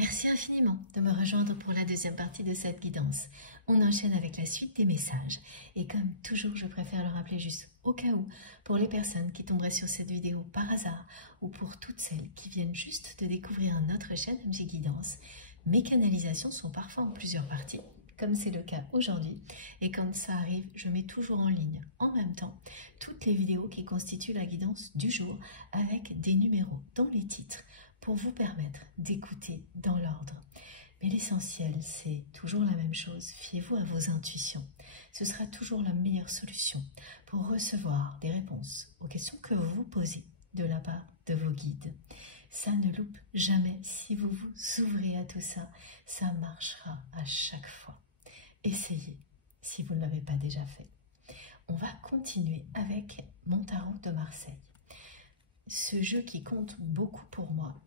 Merci infiniment de me rejoindre pour la deuxième partie de cette guidance. On enchaîne avec la suite des messages. Et comme toujours, je préfère le rappeler juste au cas où, pour les personnes qui tomberaient sur cette vidéo par hasard ou pour toutes celles qui viennent juste de découvrir notre chaîne MG Guidance, mes canalisations sont parfois en plusieurs parties, comme c'est le cas aujourd'hui. Et quand ça arrive, je mets toujours en ligne, en même temps, toutes les vidéos qui constituent la guidance du jour avec des numéros dans les titres, pour vous permettre d'écouter dans l'ordre. Mais l'essentiel, c'est toujours la même chose. Fiez-vous à vos intuitions. Ce sera toujours la meilleure solution pour recevoir des réponses aux questions que vous vous posez de la part de vos guides. Ça ne loupe jamais. Si vous vous ouvrez à tout ça, ça marchera à chaque fois. Essayez si vous ne l'avez pas déjà fait. On va continuer avec mon tarot de Marseille. Ce jeu qui compte beaucoup pour moi,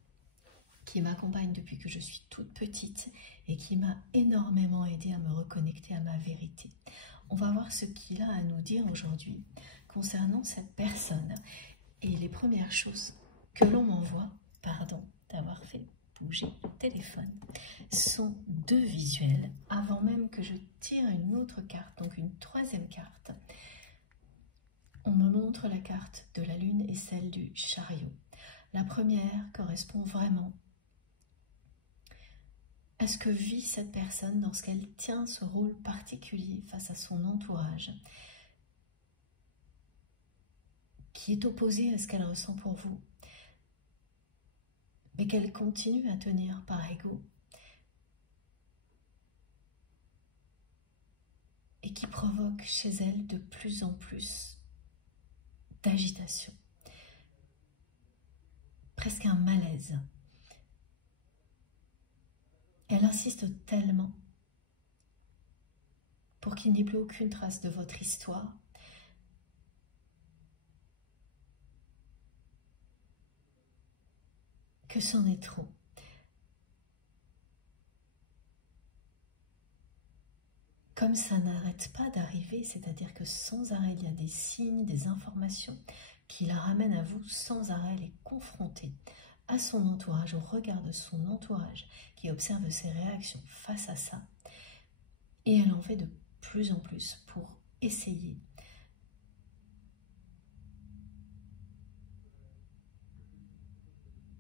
qui m'accompagne depuis que je suis toute petite et qui m'a énormément aidé à me reconnecter à ma vérité. On va voir ce qu'il a à nous dire aujourd'hui concernant cette personne. Et les premières choses que l'on m'envoie, pardon d'avoir fait bouger le téléphone, sont deux visuels avant même que je tire une autre carte, donc une troisième carte. On me montre la carte de la lune et celle du chariot. La première correspond vraiment à ce que vit cette personne lorsqu'elle tient ce rôle particulier face à son entourage, qui est opposé à ce qu'elle ressent pour vous, mais qu'elle continue à tenir par ego, et qui provoque chez elle de plus en plus d'agitation, presque un malaise. Elle insiste tellement pour qu'il n'y ait plus aucune trace de votre histoire que c'en est trop. Comme ça n'arrête pas d'arriver, c'est-à-dire que sans arrêt, il y a des signes, des informations qui la ramènent à vous sans arrêt, les confronter à son entourage, au regard de son entourage, qui observe ses réactions face à ça. Et elle en fait de plus en plus pour essayer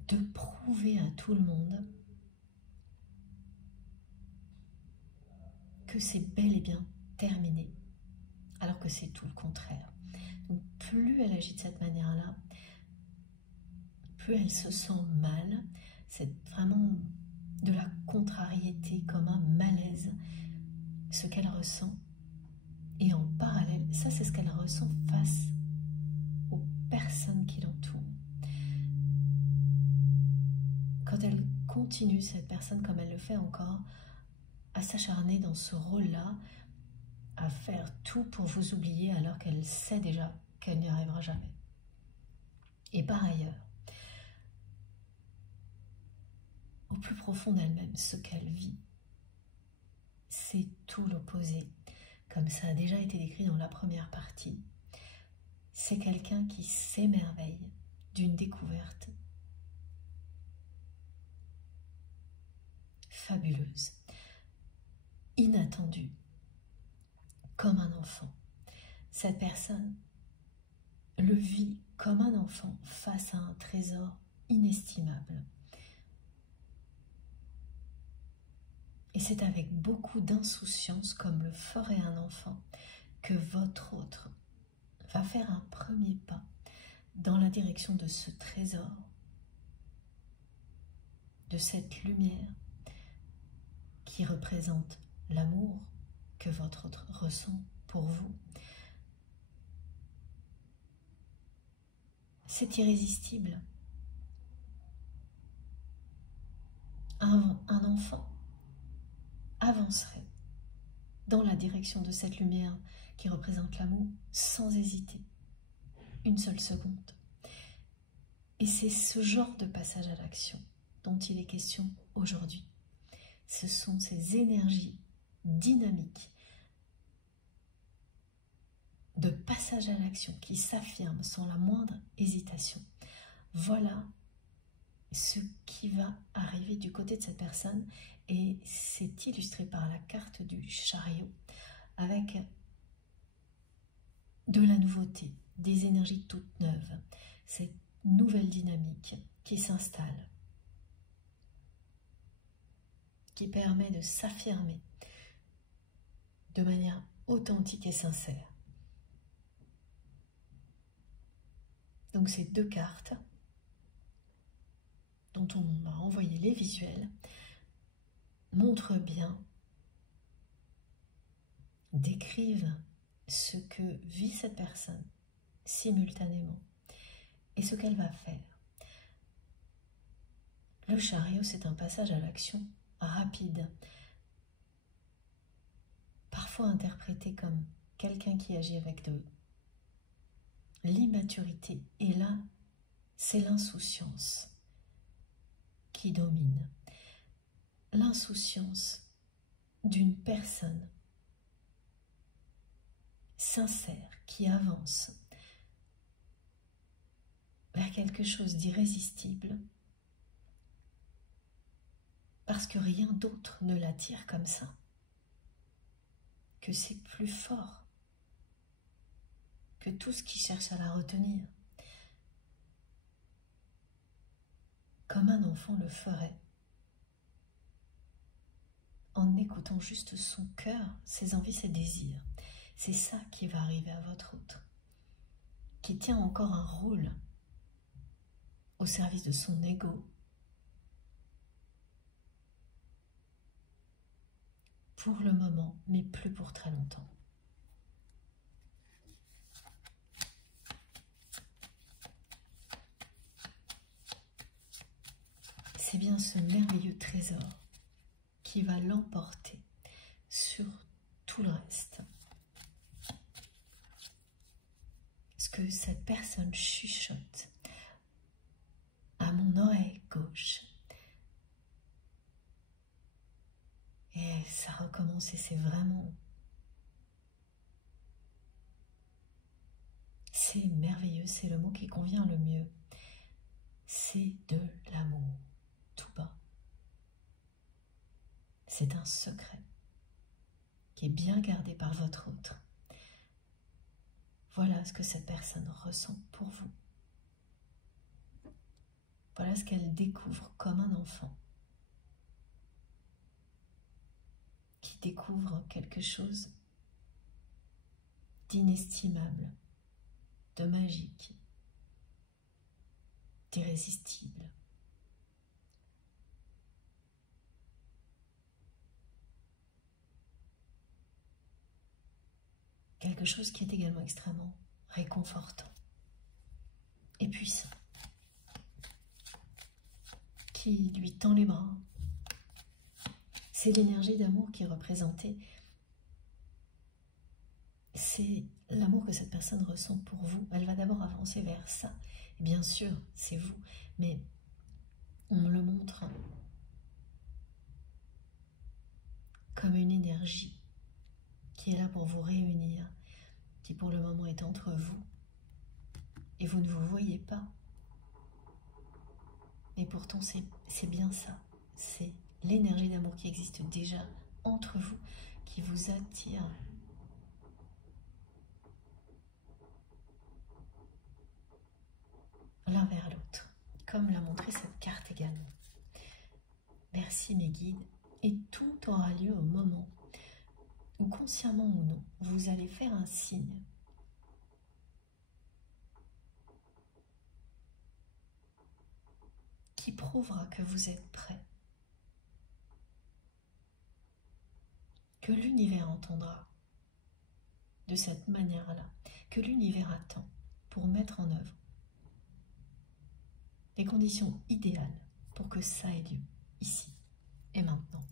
de prouver à tout le monde que c'est bel et bien terminé, alors que c'est tout le contraire. Donc plus elle agit de cette manière-là, plus elle se sent mal. C'est vraiment de la contrariété, comme un malaise, ce qu'elle ressent. Et en parallèle, ça c'est ce qu'elle ressent face aux personnes qui l'entourent. Quand elle continue, cette personne, comme elle le fait encore, à s'acharner dans ce rôle-là, à faire tout pour vous oublier alors qu'elle sait déjà qu'elle n'y arrivera jamais. Et par ailleurs, au plus profond d'elle-même, ce qu'elle vit, c'est tout l'opposé. Comme ça a déjà été décrit dans la première partie, c'est quelqu'un qui s'émerveille d'une découverte fabuleuse, inattendue, comme un enfant. Cette personne le vit comme un enfant face à un trésor inestimable. Et c'est avec beaucoup d'insouciance, comme le ferait un enfant, que votre autre va faire un premier pas dans la direction de ce trésor, de cette lumière qui représente l'amour que votre autre ressent pour vous. C'est irrésistible. Un enfant avancerait dans la direction de cette lumière qui représente l'amour sans hésiter une seule seconde. Et c'est ce genre de passage à l'action dont il est question aujourd'hui. Ce sont ces énergies dynamiques de passage à l'action qui s'affirment sans la moindre hésitation. Voilà ce qui va arriver du côté de cette personne, et c'est illustré par la carte du chariot, avec de la nouveauté, des énergies toutes neuves, cette nouvelle dynamique qui s'installe, qui permet de s'affirmer de manière authentique et sincère. Donc ces deux cartes, dont on m'a envoyé les visuels, montrent bien, décrivent ce que vit cette personne simultanément et ce qu'elle va faire. Le chariot, c'est un passage à l'action rapide, parfois interprété comme quelqu'un qui agit avec de l'immaturité. Et là, c'est l'insouciance qui domine. L'insouciance d'une personne sincère qui avance vers quelque chose d'irrésistible parce que rien d'autre ne l'attire comme ça, que c'est plus fort que tout ce qui cherche à la retenir, comme un enfant le ferait, en écoutant juste son cœur, ses envies, ses désirs. C'est ça qui va arriver à votre autre, qui tient encore un rôle au service de son ego, pour le moment, mais plus pour très longtemps. C'est bien ce merveilleux trésor qui va l'emporter sur tout le reste. Ce que cette personne chuchote à mon oreille gauche. Et ça recommence et c'est vraiment... c'est merveilleux, c'est le mot qui convient le mieux. C'est de l'amour, tout bas. C'est un secret qui est bien gardé par votre autre. Voilà ce que cette personne ressent pour vous. Voilà ce qu'elle découvre comme un enfant qui découvre quelque chose d'inestimable, de magique, d'irrésistible. Quelque chose qui est également extrêmement réconfortant et puissant, qui lui tend les bras. C'est l'énergie d'amour qui est représentée. C'est l'amour que cette personne ressent pour vous. Elle va d'abord avancer vers ça. Et bien sûr, c'est vous, mais on me le montre comme une énergie qui est là pour vous réunir, qui pour le moment est entre vous, et vous ne vous voyez pas. Et pourtant, c'est bien ça. C'est l'énergie d'amour qui existe déjà entre vous, qui vous attire. L'un vers l'autre, comme l'a montré cette carte également. Merci mes guides, et tout aura lieu au moment où, consciemment ou non, vous allez faire un signe qui prouvera que vous êtes prêt, que l'univers entendra de cette manière-là, que l'univers attend pour mettre en œuvre les conditions idéales pour que ça ait lieu, ici et maintenant.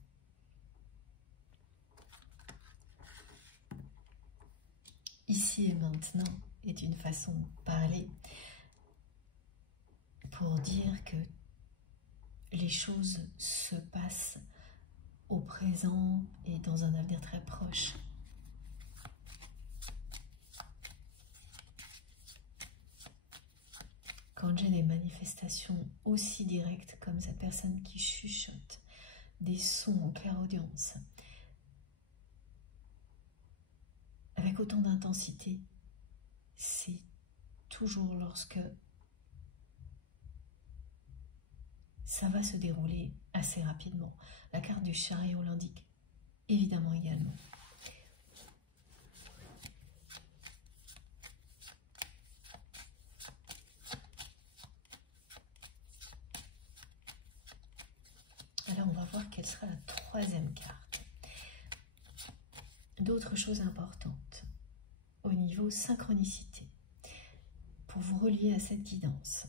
Ici et maintenant est une façon de parler pour dire que les choses se passent au présent et dans un avenir très proche. Quand j'ai des manifestations relation aussi directe comme cette personne qui chuchote des sons en clairaudience, avec autant d'intensité, c'est toujours lorsque ça va se dérouler assez rapidement. La carte du chariot l'indique évidemment également. Alors on va voir quelle sera la troisième carte. D'autres choses importantes au niveau synchronicité pour vous relier à cette guidance.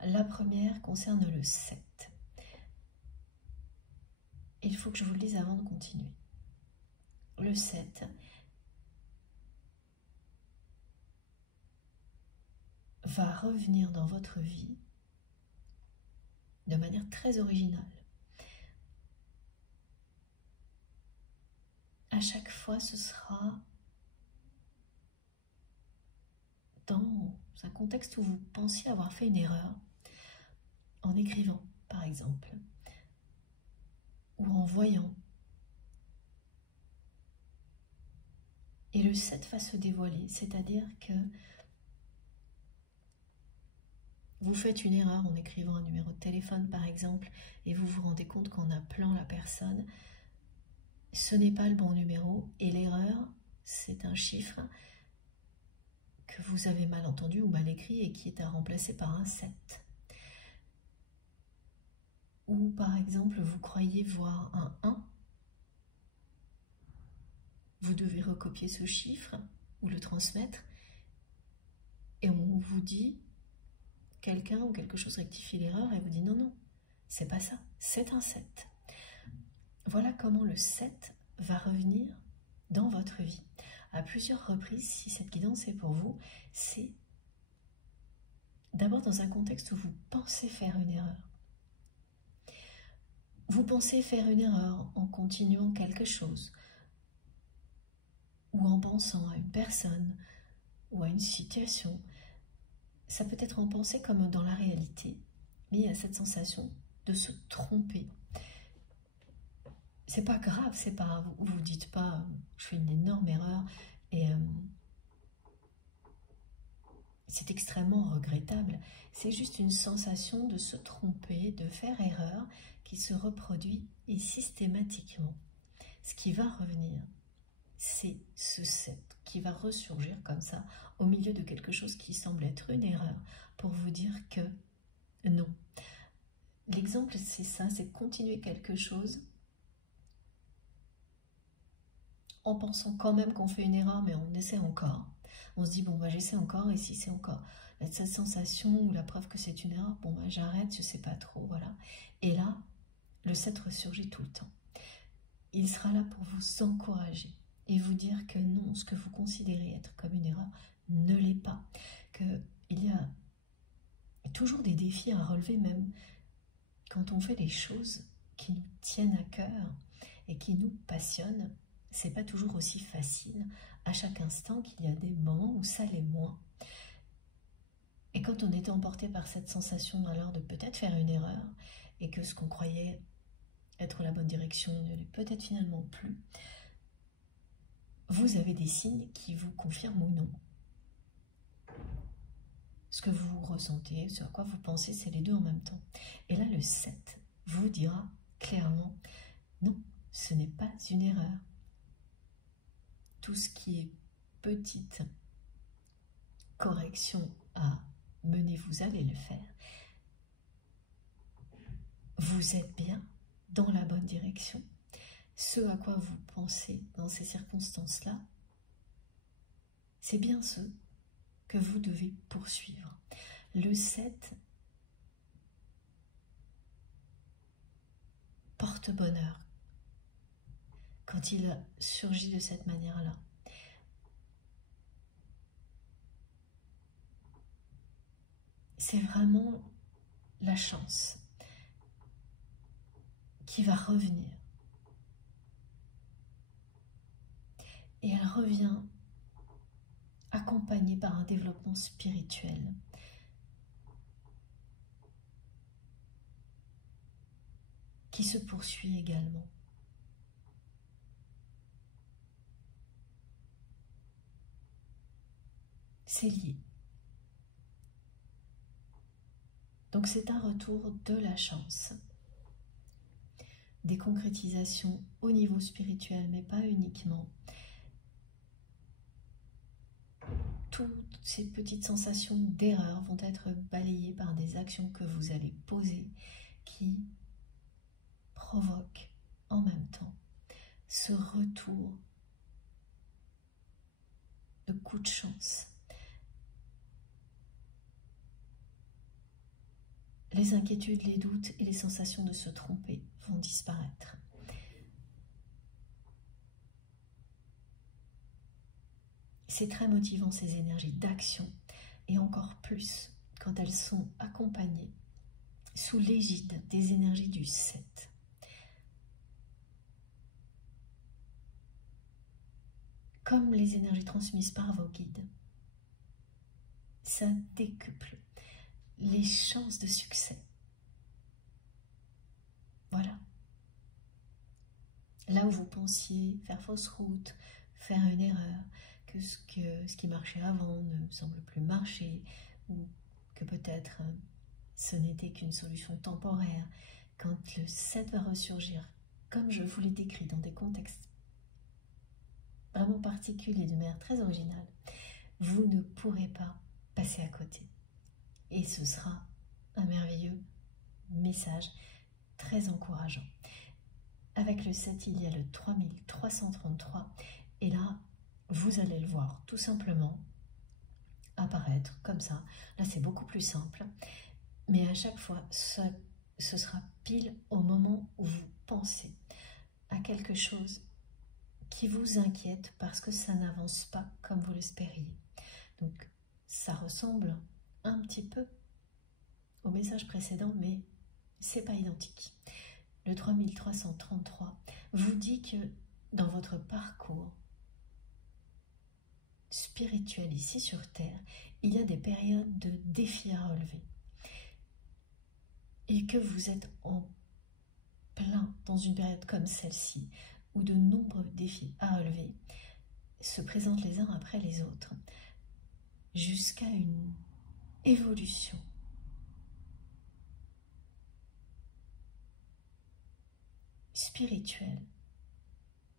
La première concerne le 7. Il faut que je vous le dise avant de continuer. Le 7 va revenir dans votre vie de manière très originale. À chaque fois, ce sera dans un contexte où vous pensiez avoir fait une erreur, en écrivant par exemple, ou en voyant. Et le 7 va se dévoiler, c'est-à-dire que vous faites une erreur en écrivant un numéro de téléphone par exemple, et vous vous rendez compte qu'en appelant la personne, ce n'est pas le bon numéro, et l'erreur, c'est un chiffre que vous avez mal entendu ou mal écrit et qui est à remplacer par un 7. Ou par exemple, vous croyez voir un 1, vous devez recopier ce chiffre ou le transmettre, et on vous dit, quelqu'un ou quelque chose rectifie l'erreur et vous dit non, non, c'est pas ça, c'est un 7. Voilà comment le 7 va revenir dans votre vie. À plusieurs reprises, si cette guidance est pour vous, c'est d'abord dans un contexte où vous pensez faire une erreur. Vous pensez faire une erreur en continuant quelque chose, ou en pensant à une personne, ou à une situation. Ça peut être en pensée comme dans la réalité, mais il y a cette sensation de se tromper. C'est pas grave, c'est pas, vous dites pas je fais une énorme erreur et c'est extrêmement regrettable. C'est juste une sensation de se tromper, de faire erreur qui se reproduit et systématiquement. Ce qui va revenir, c'est ce 7 qui va ressurgir comme ça au milieu de quelque chose qui semble être une erreur pour vous dire que non. L'exemple, c'est ça, c'est continuer quelque chose en pensant quand même qu'on fait une erreur, mais on essaie encore. On se dit, bon, bah, j'essaie encore, et si c'est encore cette sensation ou la preuve que c'est une erreur, bon, bah, j'arrête, je sais pas trop, voilà. Et là, le 7 ressurgit tout le temps. Il sera là pour vous encourager et vous dire que non, ce que vous considérez être comme une erreur ne l'est pas. Qu'il y a toujours des défis à relever, même quand on fait des choses qui nous tiennent à cœur et qui nous passionnent. C'est pas toujours aussi facile à chaque instant, qu'il y a des moments où ça l'est moins. Et quand on est emporté par cette sensation alors de peut-être faire une erreur et que ce qu'on croyait être la bonne direction ne l'est peut-être finalement plus, vous avez des signes qui vous confirment ou non. Ce que vous ressentez, ce à quoi vous pensez, c'est les deux en même temps. Et là, le 7 vous dira clairement, non, ce n'est pas une erreur. Tout ce qui est petite correction à mener, vous allez le faire. Vous êtes bien dans la bonne direction. Ce à quoi vous pensez dans ces circonstances-là, c'est bien ce que vous devez poursuivre. Le 7 porte bonheur quand il surgit de cette manière-là. C'est vraiment la chance qui va revenir. Et elle revient accompagnée par un développement spirituel. qui se poursuit également. C'est lié. Donc c'est un retour de la chance. Des concrétisations au niveau spirituel, mais pas uniquement. Toutes ces petites sensations d'erreur vont être balayées par des actions que vous allez poser qui provoquent en même temps ce retour de coup de chance. Les inquiétudes, les doutes et les sensations de se tromper vont disparaître. C'est très motivant ces énergies d'action et encore plus quand elles sont accompagnées sous l'égide des énergies du 7. Comme les énergies transmises par vos guides, ça décuple les chances de succès. Voilà. Là où vous pensiez faire fausse route, faire une erreur, que ce qui marchait avant ne semble plus marcher, ou que peut-être ce n'était qu'une solution temporaire, quand le 7 va ressurgir, comme je vous l'ai décrit dans des contextes vraiment particuliers, de manière très originale, vous ne pourrez pas passer à côté. Et ce sera un merveilleux message très encourageant. Avec le 7, il y a le 3333. Et là, vous allez le voir tout simplement apparaître comme ça. Là, c'est beaucoup plus simple. Mais à chaque fois, ce sera pile au moment où vous pensez à quelque chose qui vous inquiète parce que ça n'avance pas comme vous l'espériez. Donc, ça ressemble un petit peu au message précédent, mais c'est pas identique. Le 3333 vous dit que dans votre parcours spirituel ici sur Terre, il y a des périodes de défis à relever et que vous êtes en plein dans une période comme celle-ci où de nombreux défis à relever se présentent les uns après les autres jusqu'à une évolution spirituelle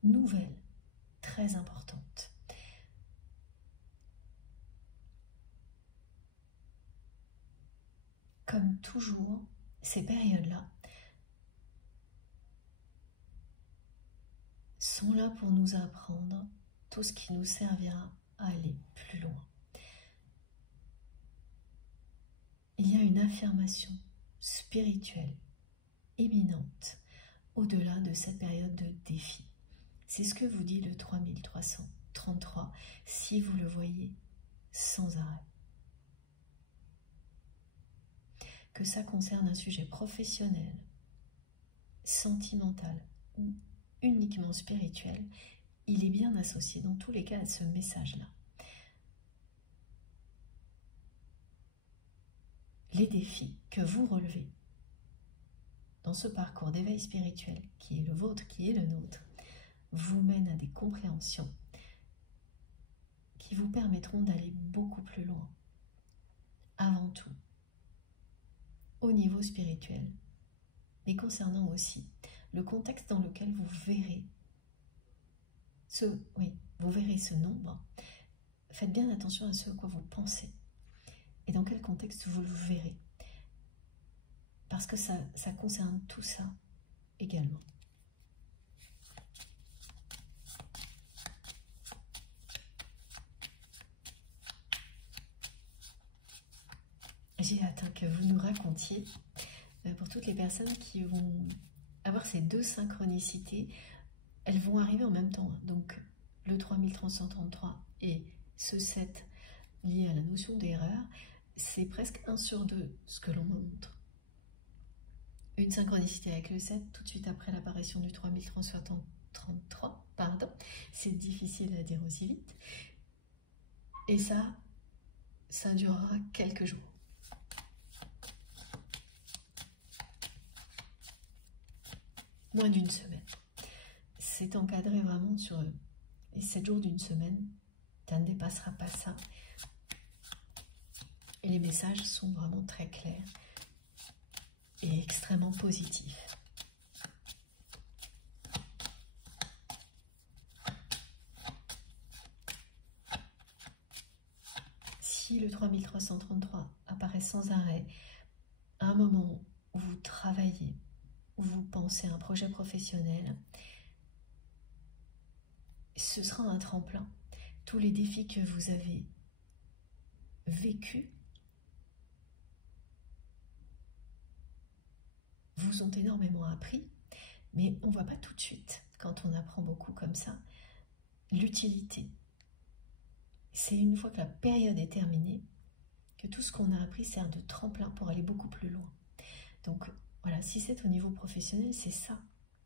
nouvelle, très importante. Comme toujours, ces périodes-là sont là pour nous apprendre tout ce qui nous servira à aller plus loin. Il y a une affirmation spirituelle imminente au-delà de cette période de défi. C'est ce que vous dit le 3333 si vous le voyez sans arrêt. Que ça concerne un sujet professionnel, sentimental ou uniquement spirituel, il est bien associé dans tous les cas à ce message-là. Les défis que vous relevez dans ce parcours d'éveil spirituel qui est le vôtre, qui est le nôtre, vous mènent à des compréhensions qui vous permettront d'aller beaucoup plus loin. Avant tout, au niveau spirituel, mais concernant aussi le contexte dans lequel vous verrez ce nombre. Faites bien attention à ce à quoi vous pensez et dans quel contexte vous le verrez, parce que ça concerne tout ça également. J'ai hâte que vous nous racontiez, pour toutes les personnes qui vont avoir ces deux synchronicités, elles vont arriver en même temps. Donc le 3333 et ce 7 lié à la notion d'erreur, c'est presque 1 sur 2 ce que l'on me montre. Une synchronicité avec le 7 tout de suite après l'apparition du 3333, pardon, c'est difficile à dire aussi vite. Et ça durera quelques jours. moins d'une semaine. C'est encadré vraiment sur les 7 jours d'une semaine. Ça ne dépassera pas ça. Et les messages sont vraiment très clairs et extrêmement positifs. Si le 3333 apparaît sans arrêt, à un moment où vous travaillez, où vous pensez à un projet professionnel, ce sera un tremplin. Tous les défis que vous avez vécus vous ont énormément appris, mais on ne voit pas tout de suite, quand on apprend beaucoup comme ça, l'utilité. C'est une fois que la période est terminée, que tout ce qu'on a appris sert de tremplin pour aller beaucoup plus loin. Donc voilà, si c'est au niveau professionnel, c'est ça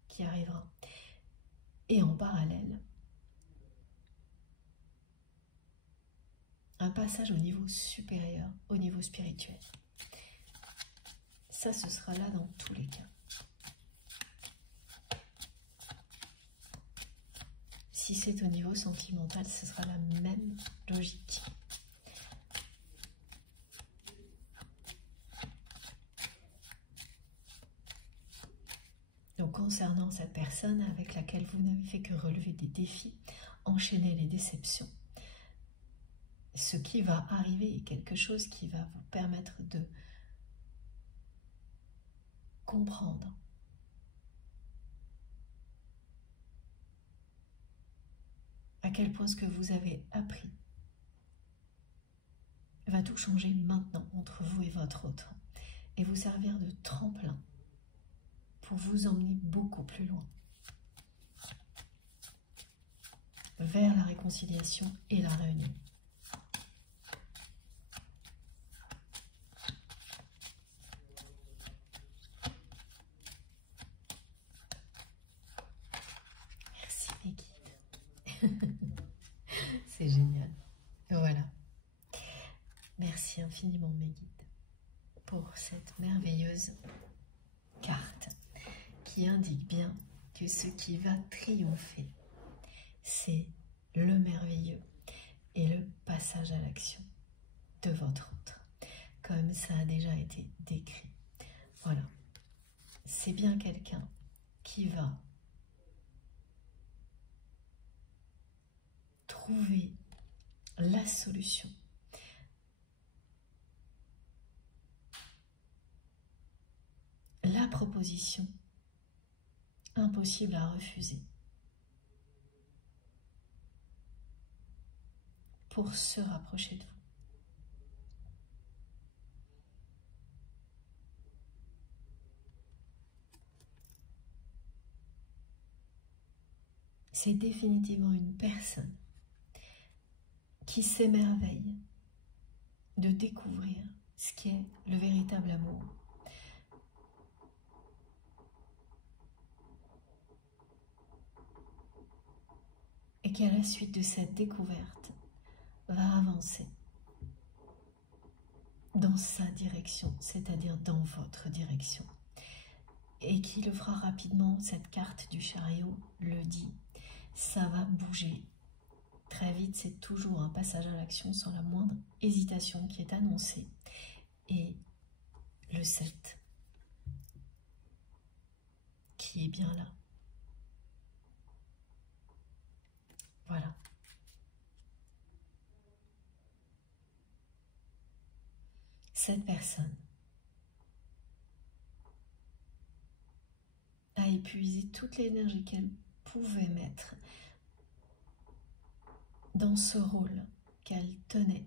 qui arrivera. Et en parallèle, un passage au niveau supérieur, au niveau spirituel. Ça, ce sera là dans tous les cas. Si c'est au niveau sentimental, ce sera la même logique. Donc, concernant cette personne avec laquelle vous n'avez fait que relever des défis, enchaîner les déceptions, ce qui va arriver est quelque chose qui va vous permettre de comprendre à quel point ce que vous avez appris va tout changer maintenant entre vous et votre autre et vous servir de tremplin pour vous emmener beaucoup plus loin vers la réconciliation et la réunion. Merci mes guides. C'est génial. Voilà. Merci infiniment mes guides pour cette merveilleuse carte qui indique bien que ce qui va triompher, c'est le merveilleux et le passage à l'action de votre autre, comme ça a déjà été décrit. Voilà, c'est bien quelqu'un qui va trouver la solution la proposition impossible à refuser pour se rapprocher de vous. C'est définitivement une personne qui s'émerveille de découvrir ce qu'est le véritable amour. Et qui, à la suite de cette découverte, va avancer dans sa direction, c'est-à-dire dans votre direction. Et qui le fera rapidement, cette carte du chariot le dit, ça va bouger très vite, c'est toujours un passage à l'action sans la moindre hésitation qui est annoncée. Et le 7, qui est bien là. Voilà. Cette personne a épuisé toute l'énergie qu'elle pouvait mettre dans ce rôle qu'elle tenait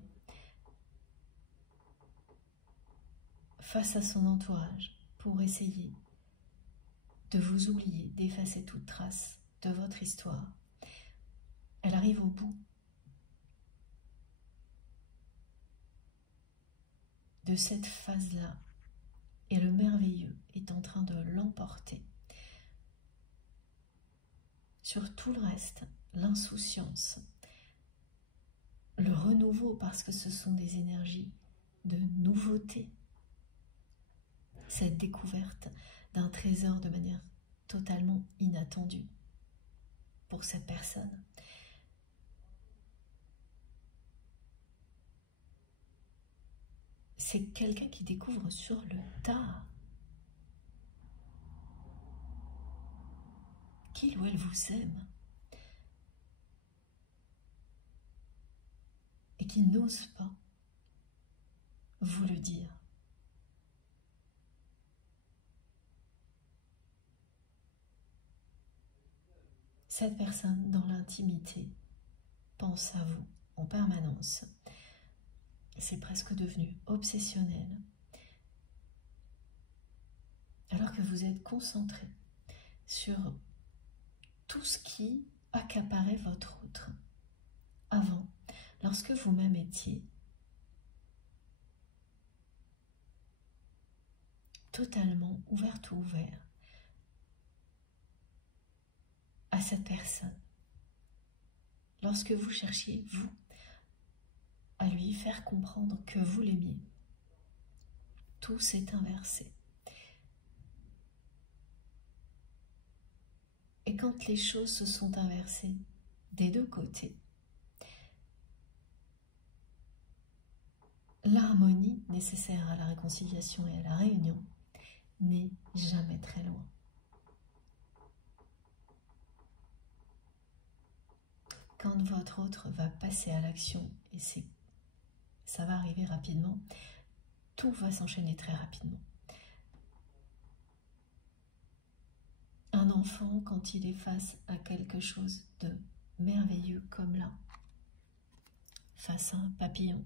face à son entourage pour essayer de vous oublier, d'effacer toute trace de votre histoire. Elle arrive au bout de cette phase-là et le merveilleux est en train de l'emporter sur tout le reste, l'insouciance, le renouveau parce que ce sont des énergies de nouveauté, cette découverte d'un trésor de manière totalement inattendu pour cette personne. C'est quelqu'un qui découvre sur le tard qu'il ou elle vous aime et qui n'ose pas vous le dire. Cette personne, dans l'intimité, pense à vous en permanence. C'est presque devenu obsessionnel. Alors que vous êtes concentré sur tout ce qui accaparait votre autre. Avant, lorsque vous-même étiez totalement ouverte ou ouvert à cette personne, lorsque vous cherchiez, vous, à lui faire comprendre que vous l'aimiez, tout s'est inversé. Et quand les choses se sont inversées des deux côtés, l'harmonie nécessaire à la réconciliation et à la réunion n'est jamais très loin. Quand votre autre va passer à l'action, et ça va arriver rapidement, tout va s'enchaîner très rapidement. Un enfant, quand il est face à quelque chose de merveilleux comme là, face à un papillon,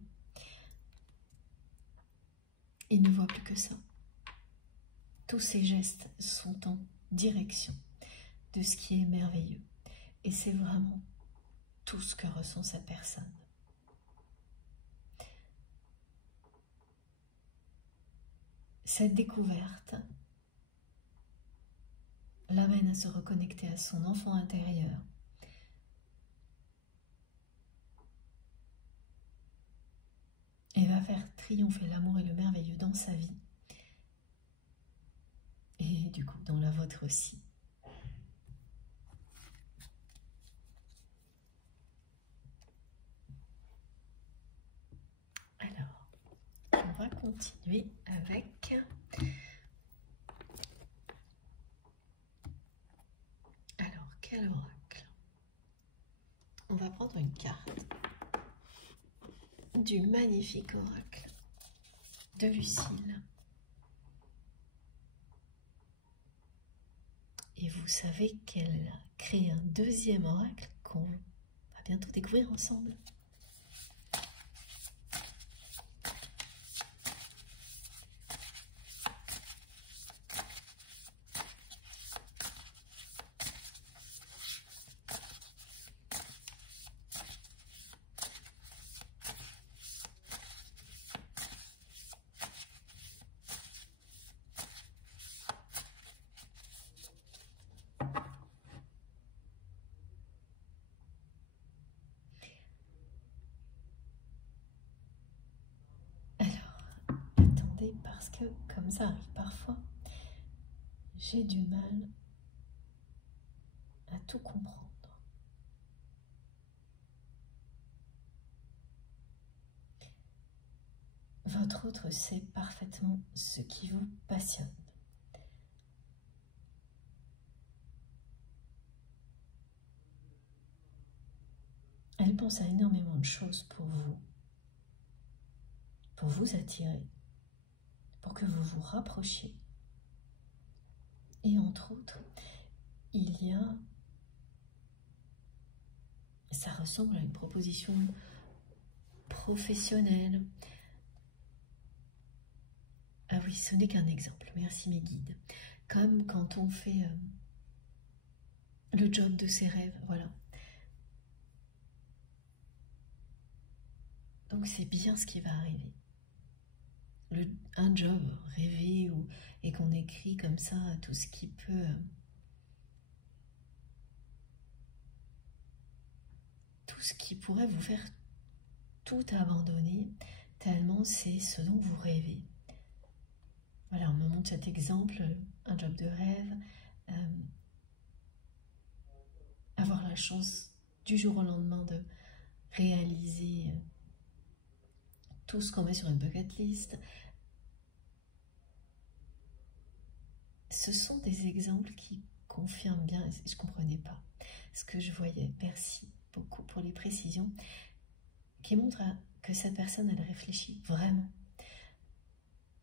il ne voit plus que ça. Tous ses gestes sont en direction de ce qui est merveilleux. Et c'est vraiment tout ce que ressent cette personne. Cette découverte l'amène à se reconnecter à son enfant intérieur. Et va faire triompher l'amour et le merveilleux dans sa vie. Et du coup, dans la vôtre aussi. Alors, on va continuer avec... Alors, quel oracle? On va prendre une carte du magnifique oracle de Lucille. Et vous savez qu'elle a créé un deuxième oracle qu'on va bientôt découvrir ensemble. Parce que, comme ça arrive parfois, j'ai du mal à tout comprendre. Votre autre sait parfaitement ce qui vous passionne. Elle pense à énormément de choses pour vous attirer, pour que vous vous rapprochiez. Et entre autres, il y a, ça ressemble à une proposition professionnelle. Ah oui, ce n'est qu'un exemple, merci mes guides. Comme quand on fait le job de ses rêves, voilà. Donc c'est bien ce qui va arriver. Un job rêvé et qu'on écrit comme ça tout ce qui peut tout ce qui pourrait vous faire tout abandonner tellement c'est ce dont vous rêvez. Voilà, on me montre cet exemple, un job de rêve, avoir la chance du jour au lendemain de réaliser tout ce qu'on met sur une bucket list. Ce sont des exemples qui confirment bien, et je ne comprenais pas ce que je voyais. Merci beaucoup pour les précisions, qui montrent que cette personne, elle réfléchit vraiment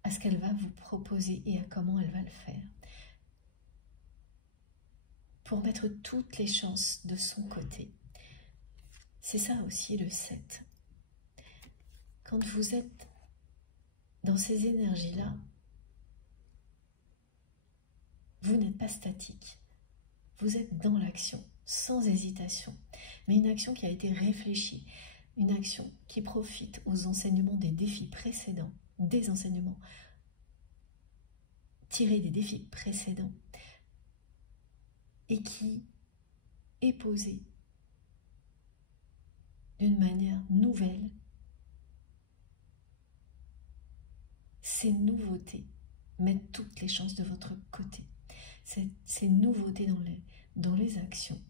à ce qu'elle va vous proposer et à comment elle va le faire, pour mettre toutes les chances de son côté. C'est ça aussi le 7. Quand vous êtes dans ces énergies-là, vous n'êtes pas statique. Vous êtes dans l'action, sans hésitation, mais une action qui a été réfléchie, une action qui profite aux enseignements des défis précédents, des enseignements tirés des défis précédents, et qui est posée d'une manière nouvelle. Ces nouveautés mettent toutes les chances de votre côté. Ces nouveautés dans les actions,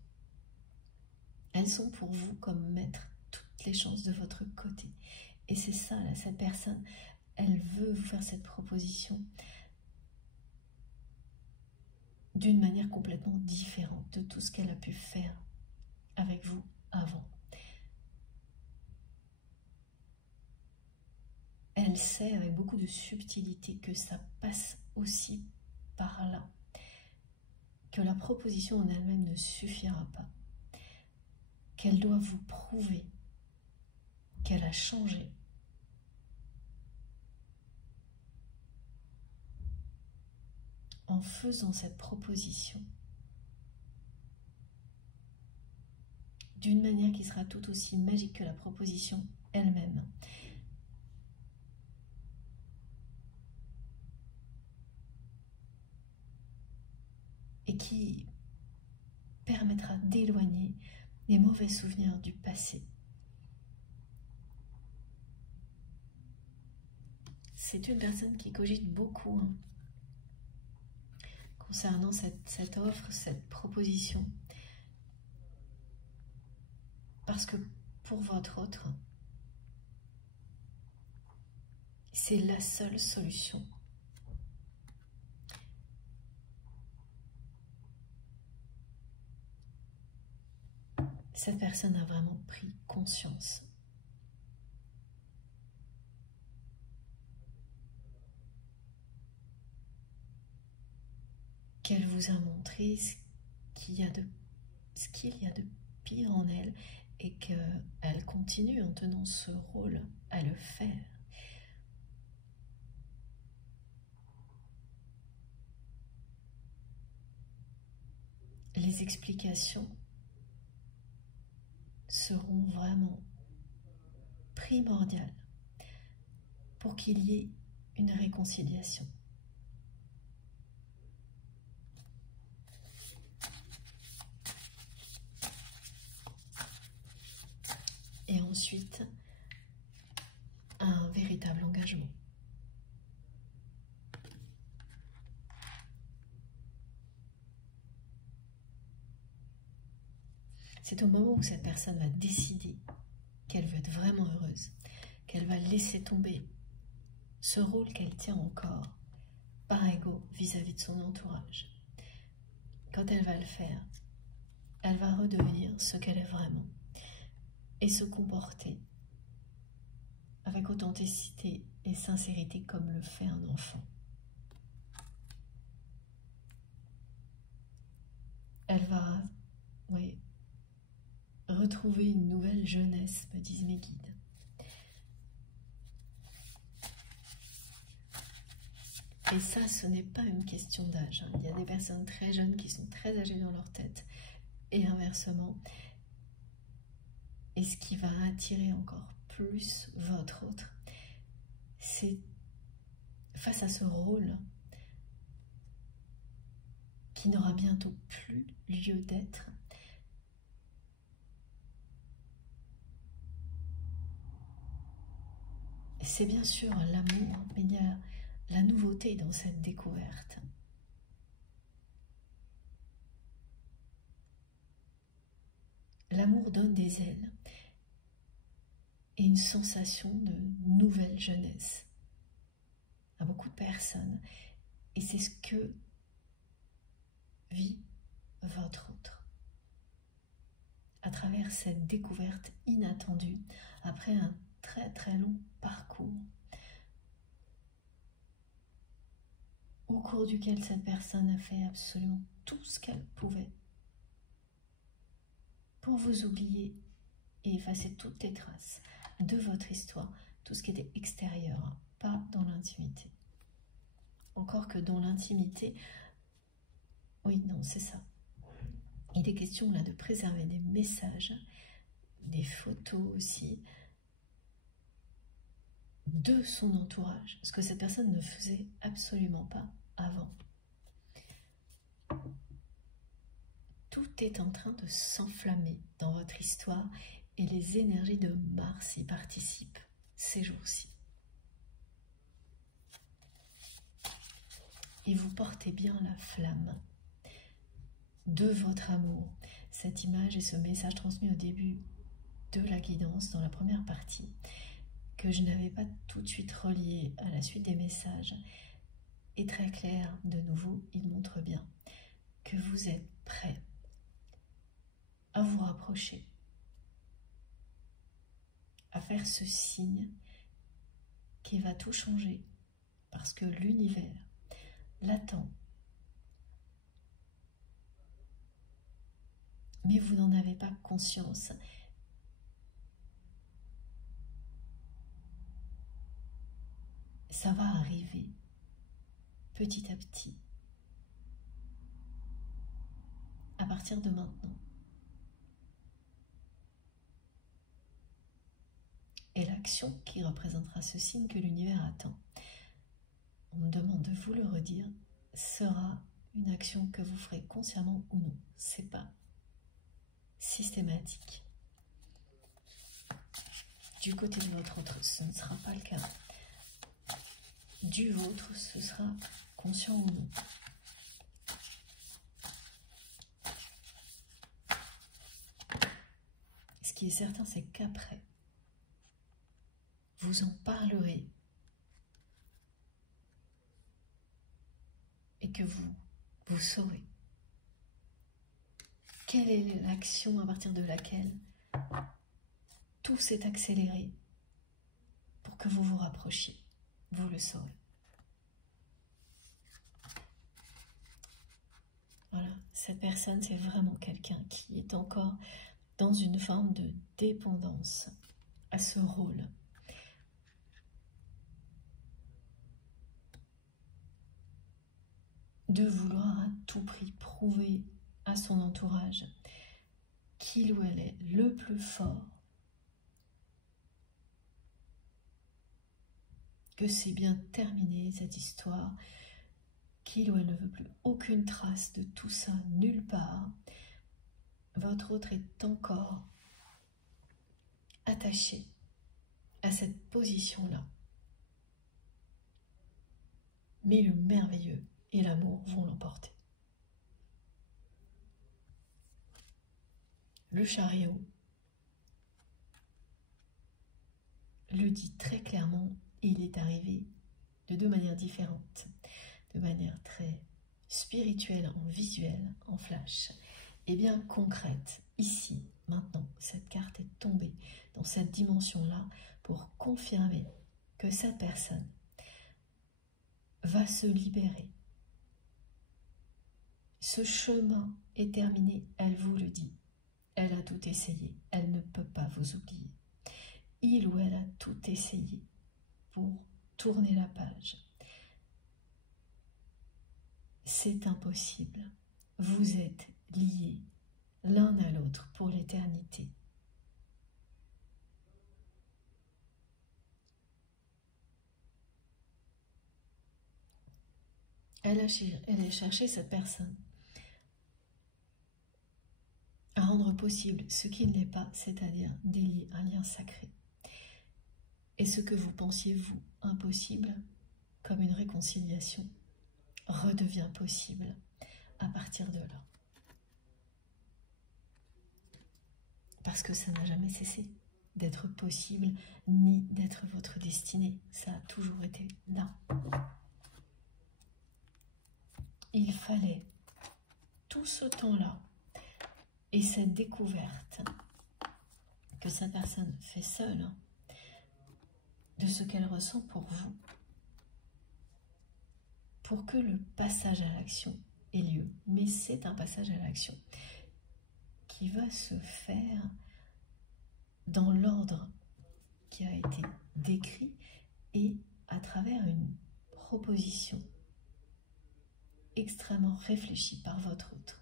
elles sont pour vous comme mettre toutes les chances de votre côté. Et c'est ça, là, cette personne, elle veut vous faire cette proposition d'une manière complètement différente de tout ce qu'elle a pu faire avec vous avant. Elle sait avec beaucoup de subtilité que ça passe aussi par là, que la proposition en elle-même ne suffira pas, qu'elle doit vous prouver qu'elle a changé. En faisant cette proposition d'une manière qui sera tout aussi magique que la proposition elle-même. Et qui permettra d'éloigner les mauvais souvenirs du passé. C'est une personne qui cogite beaucoup concernant cette offre, cette proposition. Parce que pour votre autre, c'est la seule solution. Cette personne a vraiment pris conscience qu'elle vous a montré ce qu'il y a de pire en elle et qu'elle continue en tenant ce rôle à le faire. Les explications seront vraiment primordiales pour qu'il y ait une réconciliation. Et ensuite, un véritable engagement. C'est au moment où cette personne va décider qu'elle veut être vraiment heureuse, qu'elle va laisser tomber ce rôle qu'elle tient encore par ego vis-à-vis de son entourage. Quand elle va le faire, elle va redevenir ce qu'elle est vraiment et se comporter avec authenticité et sincérité comme le fait un enfant. Elle va, oui, retrouver une nouvelle jeunesse, me disent mes guides. Et ça, ce n'est pas une question d'âge. Il y a des personnes très jeunes qui sont très âgées dans leur tête et inversement. Et ce qui va attirer encore plus votre autre, c'est face à ce rôle qui n'aura bientôt plus lieu d'être, c'est bien sûr l'amour, mais il y a la nouveauté dans cette découverte. L'amour donne des ailes et une sensation de nouvelle jeunesse à beaucoup de personnes. Et c'est ce que vit votre autre à travers cette découverte inattendue après un très long parcours au cours duquel cette personne a fait absolument tout ce qu'elle pouvait pour vous oublier et effacer toutes les traces de votre histoire, tout ce qui était extérieur, pas dans l'intimité. Encore que dans l'intimité, oui, non, c'est ça. Il est question là de préserver des messages, des photos aussi, de son entourage, ce que cette personne ne faisait absolument pas avant. Tout est en train de s'enflammer dans votre histoire et les énergies de Mars y participent ces jours-ci. Et vous portez bien la flamme de votre amour. Cette image et ce message transmis au début de la guidance dans la première partie, que je n'avais pas tout de suite relié à la suite des messages, est très clair. De nouveau, il montre bien que vous êtes prêt à vous rapprocher, à faire ce signe qui va tout changer, parce que l'univers l'attend. Mais vous n'en avez pas conscience. Ça va arriver petit à petit, à partir de maintenant. Et l'action qui représentera ce signe que l'univers attend, on me demande de vous le redire, sera une action que vous ferez consciemment ou non. C'est pas systématique. Du côté de votre autre, ce ne sera pas le cas. Du vôtre, ce sera conscient ou non. Ce qui est certain, c'est qu'après, vous en parlerez et que vous saurez quelle est l'action à partir de laquelle tout s'est accéléré pour que vous vous rapprochiez. Vous le saurez. Voilà, cette personne, c'est vraiment quelqu'un qui est encore dans une forme de dépendance à ce rôle. De vouloir à tout prix prouver à son entourage qu'il ou elle est le plus fort, que c'est bien terminé cette histoire, qu'il ou elle ne veut plus aucune trace de tout ça nulle part. Votre autre est encore attaché à cette position-là. Mais le merveilleux et l'amour vont l'emporter. Le chariot le dit très clairement, il est arrivé de deux manières différentes, de manière très spirituelle, en visuel, en flash, et bien concrète. Ici, maintenant, cette carte est tombée dans cette dimension-là pour confirmer que cette personne va se libérer. Ce chemin est terminé, elle vous le dit. Elle a tout essayé, elle ne peut pas vous oublier. Il ou elle a tout essayé pour tourner la page. C'est impossible. Vous êtes liés l'un à l'autre pour l'éternité. Elle a cherché cette personne à rendre possible ce qui ne l'est pas, c'est-à-dire délier un lien sacré. Et ce que vous pensiez, vous, impossible, comme une réconciliation, redevient possible à partir de là. parce que ça n'a jamais cessé d'être possible, ni d'être votre destinée. Ça a toujours été là. Il fallait tout ce temps-là et cette découverte que cette personne fait seule de ce qu'elle ressent pour vous, pour que le passage à l'action ait lieu. Mais c'est un passage à l'action qui va se faire dans l'ordre qui a été décrit et à travers une proposition extrêmement réfléchie par votre autre.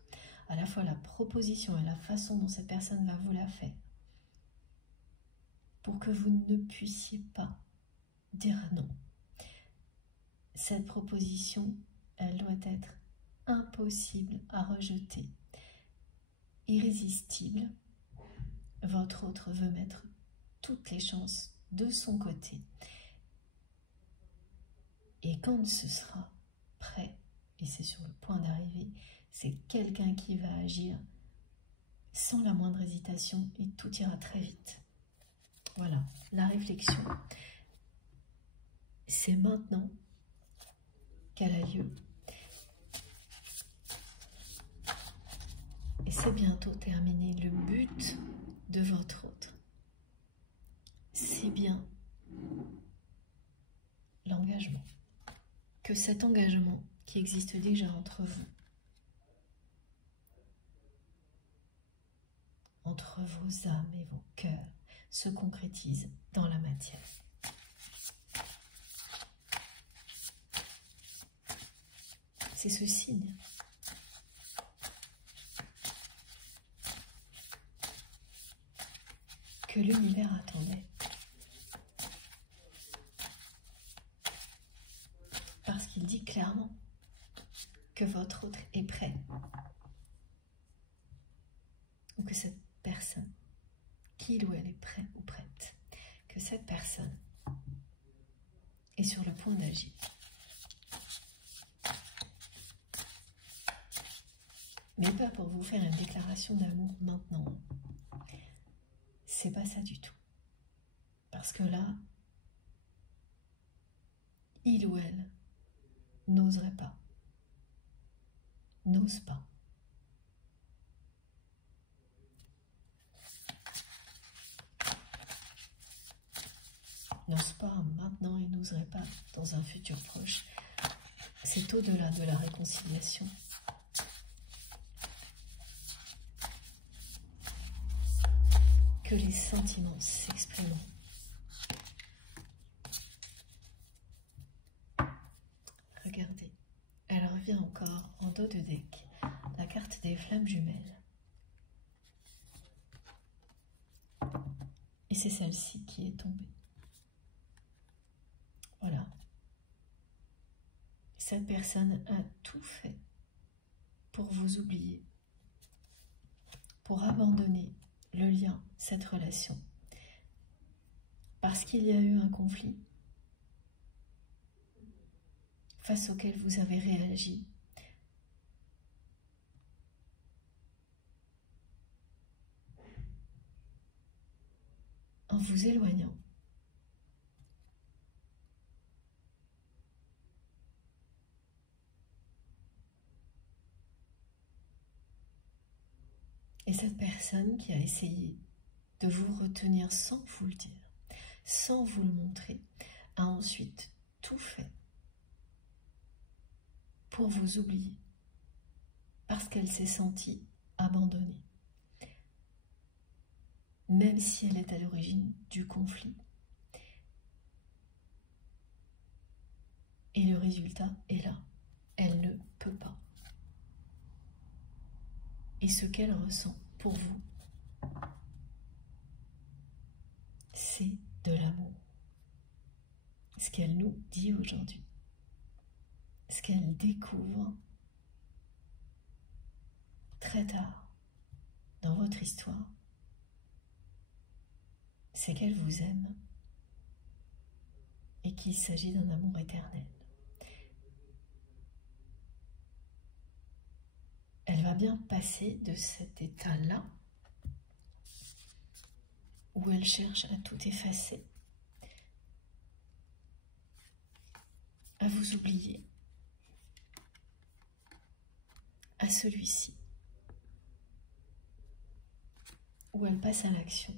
À la fois la proposition et la façon dont cette personne va vous la faire, pour que vous ne puissiez pas dire non. Cette proposition, elle doit être impossible à rejeter, irrésistible. Votre autre veut mettre toutes les chances de son côté. Et quand ce sera prêt, et c'est sur le point d'arriver, c'est quelqu'un qui va agir sans la moindre hésitation et tout ira très vite. Voilà, la réflexion, c'est maintenant qu'elle a lieu. Et c'est bientôt terminé. Le but de votre autre, c'est bien l'engagement. Que cet engagement qui existe déjà entre vous, entre vos âmes et vos cœurs, se concrétise dans la matière. C'est ce signe que l'univers attendait. Parce qu'il dit clairement que votre autre est prêt. Ou que cette personne, qu'il ou elle est prêt ou prête, que cette personne est sur le point d'agir. Mais pas pour vous faire une déclaration d'amour maintenant. C'est pas ça du tout. Parce que là, il ou elle n'oserait pas. N'ose pas. N'ose pas maintenant et n'oserait pas dans un futur proche. C'est au-delà de la réconciliation. Que les sentiments s'expriment. Regardez, elle revient encore en dos de deck, la carte des flammes jumelles. Et c'est celle-ci qui est tombée. Voilà. Cette personne a tout fait pour vous oublier, pour abandonner le lien, cette relation. Parce qu'il y a eu un conflit face auquel vous avez réagi. En vous éloignant. Et cette personne qui a essayé de vous retenir sans vous le dire, sans vous le montrer, a ensuite tout fait pour vous oublier, parce qu'elle s'est sentie abandonnée. Même si elle est à l'origine du conflit. Et le résultat est là. Elle ne peut pas. Et ce qu'elle ressent pour vous, c'est de l'amour. Ce qu'elle nous dit aujourd'hui, ce qu'elle découvre très tard dans votre histoire, c'est qu'elle vous aime et qu'il s'agit d'un amour éternel. Elle va bien passer de cet état-là où elle cherche à tout effacer, à vous oublier, à celui-ci, où elle passe à l'action.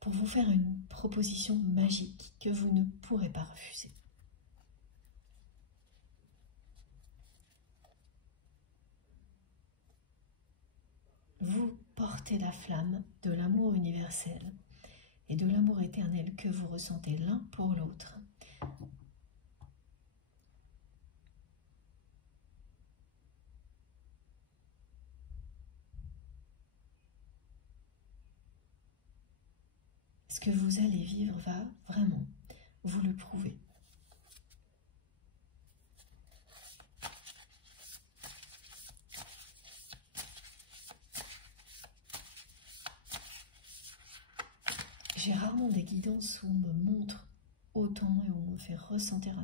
Pour vous faire une proposition magique que vous ne pourrez pas refuser. Vous portez la flamme de l'amour universel et de l'amour éternel que vous ressentez l'un pour l'autre. Ce que vous allez vivre va vraiment vous le prouver. J'ai rarement des guidances où on me montre autant et où on me fait ressentir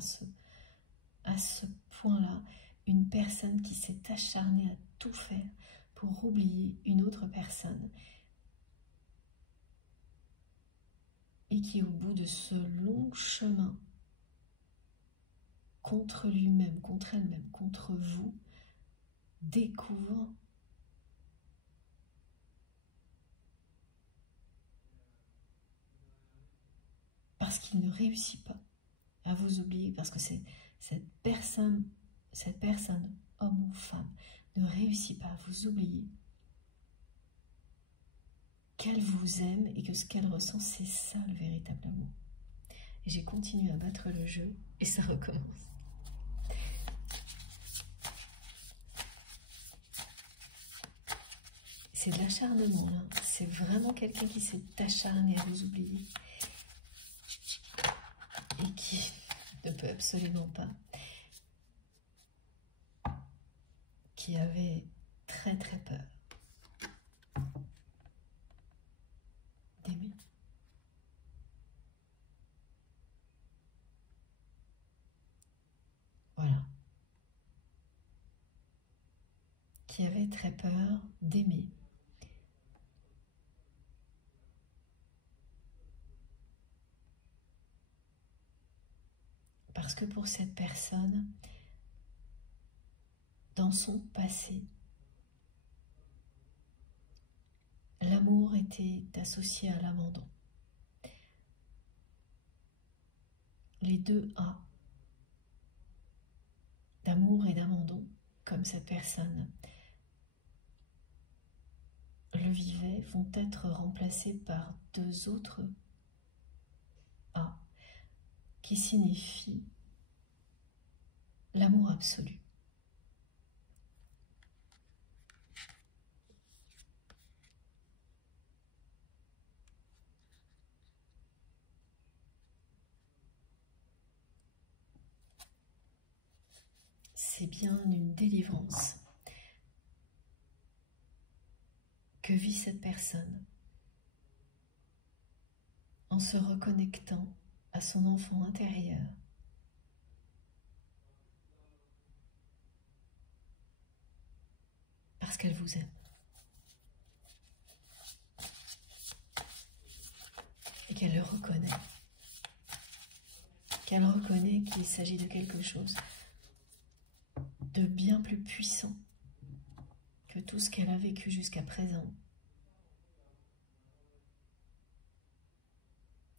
à ce point-là une personne qui s'est acharnée à tout faire pour oublier une autre personne et qui, au bout de ce long chemin contre lui-même, contre elle-même, contre vous, découvre parce qu'il ne réussit pas à vous oublier, parce que cette personne, homme ou femme, ne réussit pas à vous oublier, qu'elle vous aime et que ce qu'elle ressent, c'est ça le véritable amour. Et j'ai continué à battre le jeu et ça recommence. C'est de l'acharnement là, c'est vraiment quelqu'un qui s'est acharné à vous oublier et qui ne peut absolument pas, qui avait très très peur d'aimer. Voilà. Qui avait très peur d'aimer. Parce que pour cette personne, dans son passé, l'amour était associé à l'abandon. Les deux A, d'amour et d'abandon, comme cette personne le vivait, vont être remplacés par deux autres A, qui signifient l'amour absolu. C'est bien une délivrance que vit cette personne en se reconnectant à son enfant intérieur. Parce qu'elle vous aime. Et qu'elle le reconnaît. Qu'elle reconnaît qu'il s'agit de quelque chose de bien plus puissant que tout ce qu'elle a vécu jusqu'à présent.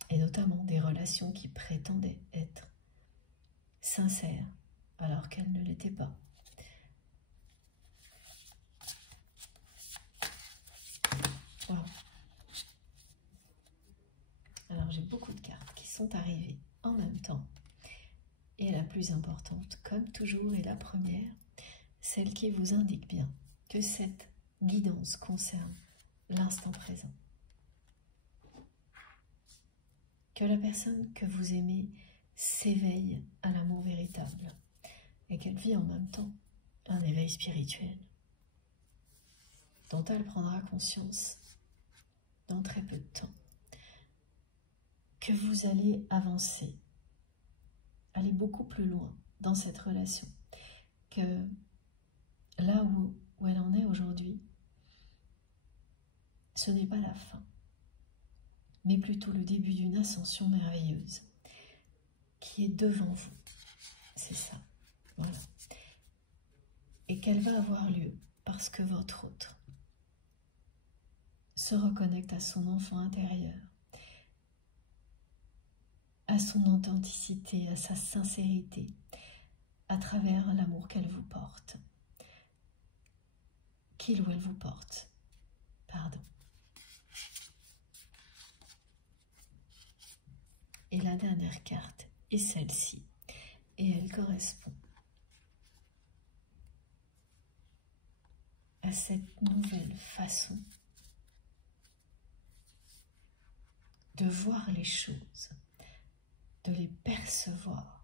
Et notamment des relations qui prétendaient être sincères alors qu'elles ne l'étaient pas. Wow. Alors j'ai beaucoup de cartes qui sont arrivées en même temps. Et la plus importante, comme toujours, est la première, celle qui vous indique bien que cette guidance concerne l'instant présent. Que la personne que vous aimez s'éveille à l'amour véritable et qu'elle vit en même temps un éveil spirituel dont elle prendra conscience dans très peu de temps. Que vous allez avancer, aller beaucoup plus loin dans cette relation, que là où elle en est aujourd'hui, ce n'est pas la fin, mais plutôt le début d'une ascension merveilleuse qui est devant vous. C'est ça, voilà. Et qu'elle va avoir lieu parce que votre autre se reconnecte à son enfant intérieur, à son authenticité, à sa sincérité, à travers l'amour qu'elle vous porte, qu'il ou elle vous porte, pardon. Et la dernière carte est celle-ci, et elle correspond à cette nouvelle façon de voir les choses, de les percevoir,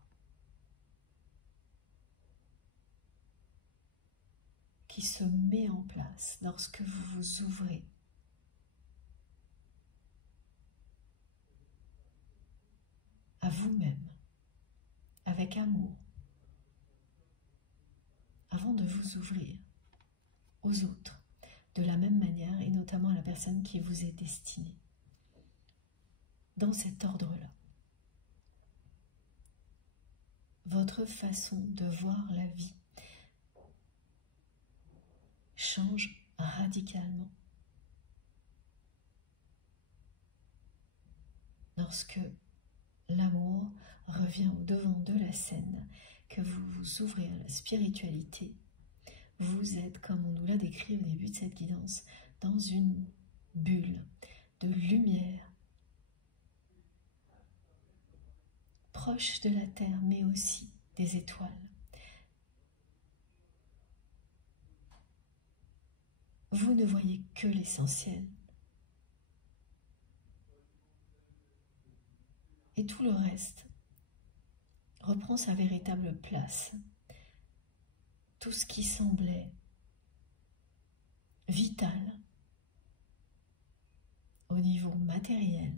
qui se met en place lorsque vous vous ouvrez à vous-même, avec amour, avant de vous ouvrir aux autres, de la même manière, et notamment à la personne qui vous est destinée. Dans cet ordre-là, votre façon de voir la vie change radicalement lorsque l'amour revient au devant de la scène, que vous vous ouvrez à la spiritualité. Vous êtes, comme on nous l'a décrit au début de cette guidance, dans une bulle de lumière, proche de la terre, mais aussi des étoiles. Vous ne voyez que l'essentiel. Et tout le reste reprend sa véritable place. Tout ce qui semblait vital au niveau matériel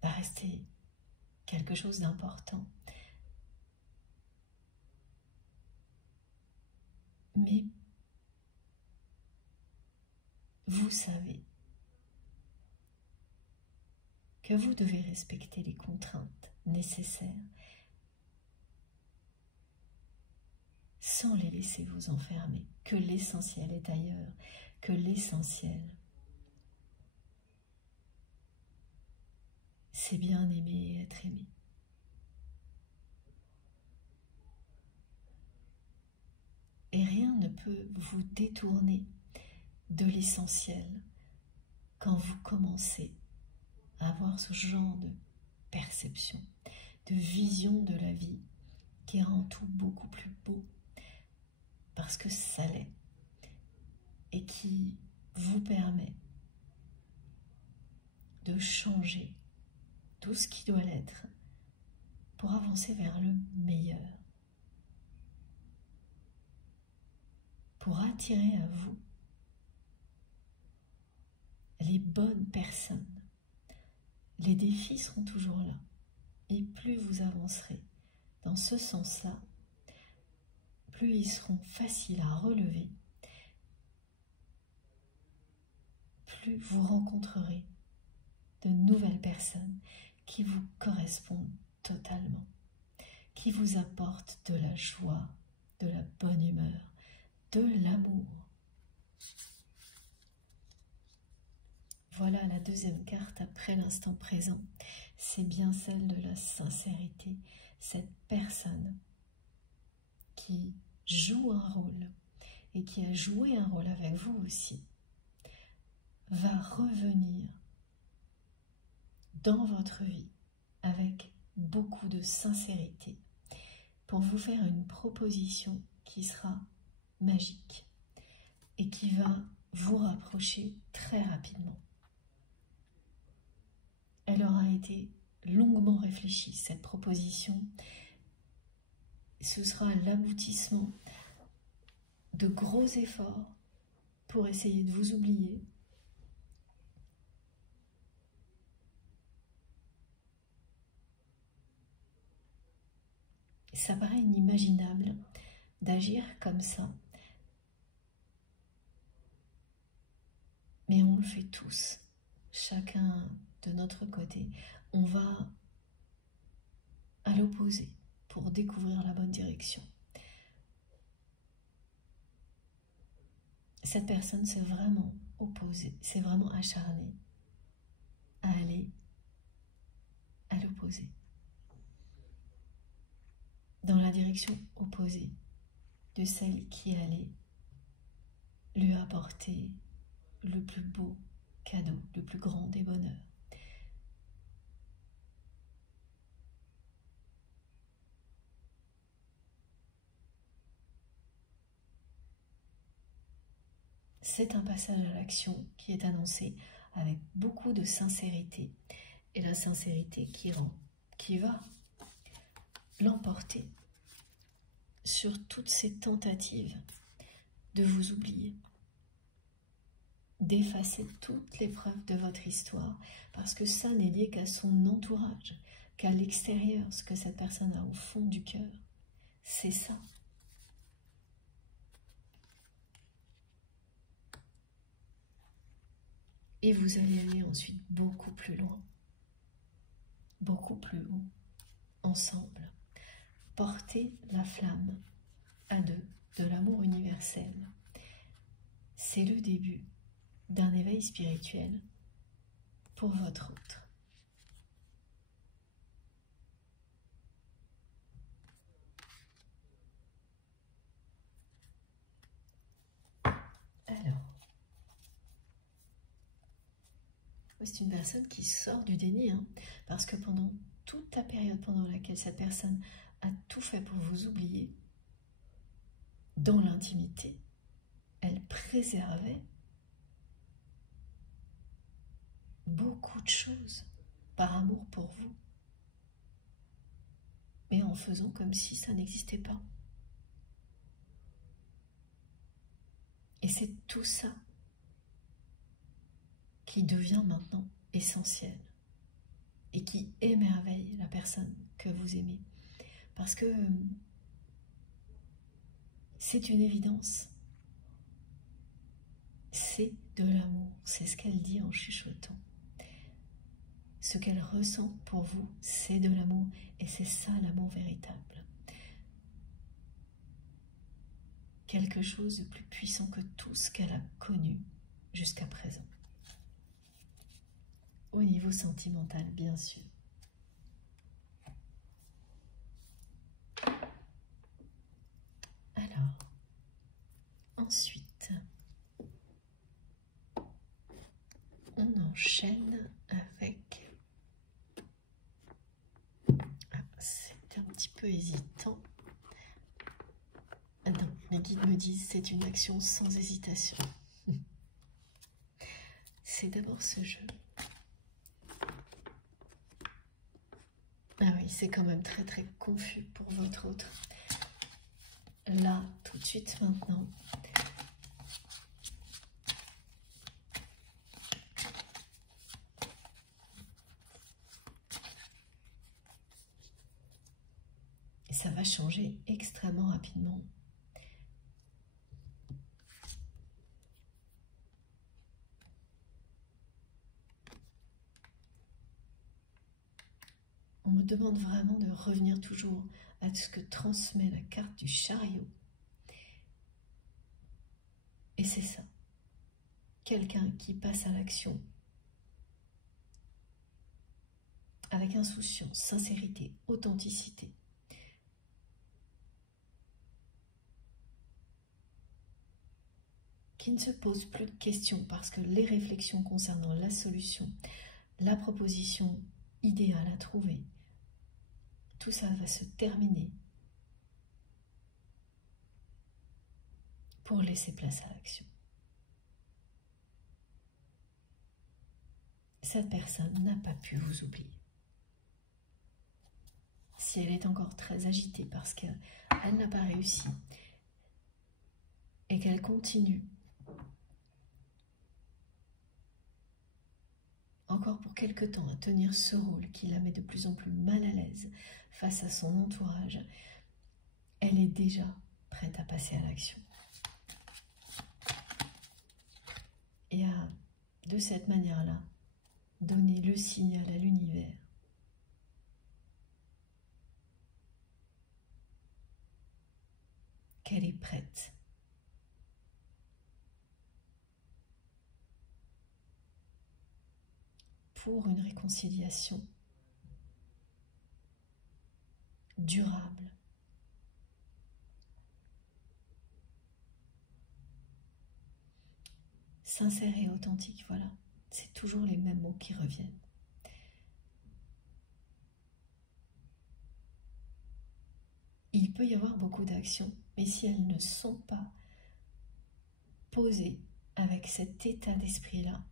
va rester quelque chose d'important. Mais vous savez que vous devez respecter les contraintes nécessaires sans les laisser vous enfermer, que l'essentiel est ailleurs, que l'essentiel, c'est bien aimer et être aimé. Et rien ne peut vous détourner de l'essentiel quand vous commencez à avoir ce genre de perception, de vision de la vie qui rend tout beaucoup plus beau, parce que ça l'est, et qui vous permet de changer tout ce qui doit l'être pour avancer vers le meilleur, pour attirer à vous les bonnes personnes. Les défis seront toujours là, et plus vous avancerez dans ce sens-là, plus ils seront faciles à relever, plus vous rencontrerez de nouvelles personnes qui vous correspondent totalement, qui vous apportent de la joie, de la bonne humeur, de l'amour. Voilà la deuxième carte après l'instant présent, c'est bien celle de la sincérité, cette personne qui joue un rôle et qui a joué un rôle avec vous aussi, va revenir dans votre vie avec beaucoup de sincérité pour vous faire une proposition qui sera magique et qui va vous rapprocher très rapidement. Elle aura été longuement réfléchie, cette proposition. Ce sera l'aboutissement de gros efforts pour essayer de vous oublier. Ça paraît inimaginable d'agir comme ça, Mais on le fait tous, chacun de notre côté. On va à l'opposé pour découvrir la bonne direction. Cette personne s'est vraiment opposée, s'est vraiment acharnée à aller à l'opposé, dans la direction opposée de celle qui allait lui apporter le plus beau cadeau, le plus grand des bonheurs. C'est un passage à l'action qui est annoncé avec beaucoup de sincérité. Et la sincérité qui va l'emporter sur toutes ces tentatives de vous oublier, d'effacer toutes les preuves de votre histoire, parce que ça n'est lié qu'à son entourage, qu'à l'extérieur, ce que cette personne a au fond du cœur. C'est ça. Et vous allez aller ensuite beaucoup plus loin, beaucoup plus haut, ensemble. Porter la flamme à deux de l'amour universel. C'est le début d'un éveil spirituel pour votre autre. Alors, c'est une personne qui sort du déni, parce que pendant toute la période pendant laquelle cette personne a tout fait pour vous oublier, dans l'intimité, elle préservait beaucoup de choses par amour pour vous, mais en faisant comme si ça n'existait pas. Et c'est tout ça qui devient maintenant essentiel et qui émerveille la personne que vous aimez. Parce que c'est une évidence. C'est de l'amour. C'est ce qu'elle dit en chuchotant. Ce qu'elle ressent pour vous, c'est de l'amour. Et c'est ça l'amour véritable. Quelque chose de plus puissant que tout ce qu'elle a connu jusqu'à présent. Au niveau sentimental, bien sûr. Alors, ensuite, on enchaîne avec... Ah, c'est un petit peu hésitant. Ah non, les guides me disent c'est une action sans hésitation. C'est d'abord ce jeu. Ah oui, c'est quand même très très confus pour votre autre. Là, tout de suite, maintenant. Et ça va changer extrêmement rapidement. On me demande vraiment de revenir toujours à ce que transmet la carte du chariot. Et c'est ça. Quelqu'un qui passe à l'action avec insouciance, sincérité, authenticité. Qui ne se pose plus de questions parce que les réflexions concernant la solution, la proposition idéale à trouver, tout ça va se terminer pour laisser place à l'action. Cette personne n'a pas pu vous oublier. Si elle est encore très agitée parce qu'elle n'a pas réussi et qu'elle continue encore pour quelque temps à tenir ce rôle qui la met de plus en plus mal à l'aise face à son entourage, elle est déjà prête à passer à l'action et à de cette manière-là, donner le signal à l'univers qu'elle est prête pour une réconciliation durable, sincère et authentique. Voilà, c'est toujours les mêmes mots qui reviennent. Il peut y avoir beaucoup d'actions, mais si elles ne sont pas posées avec cet état d'esprit-là,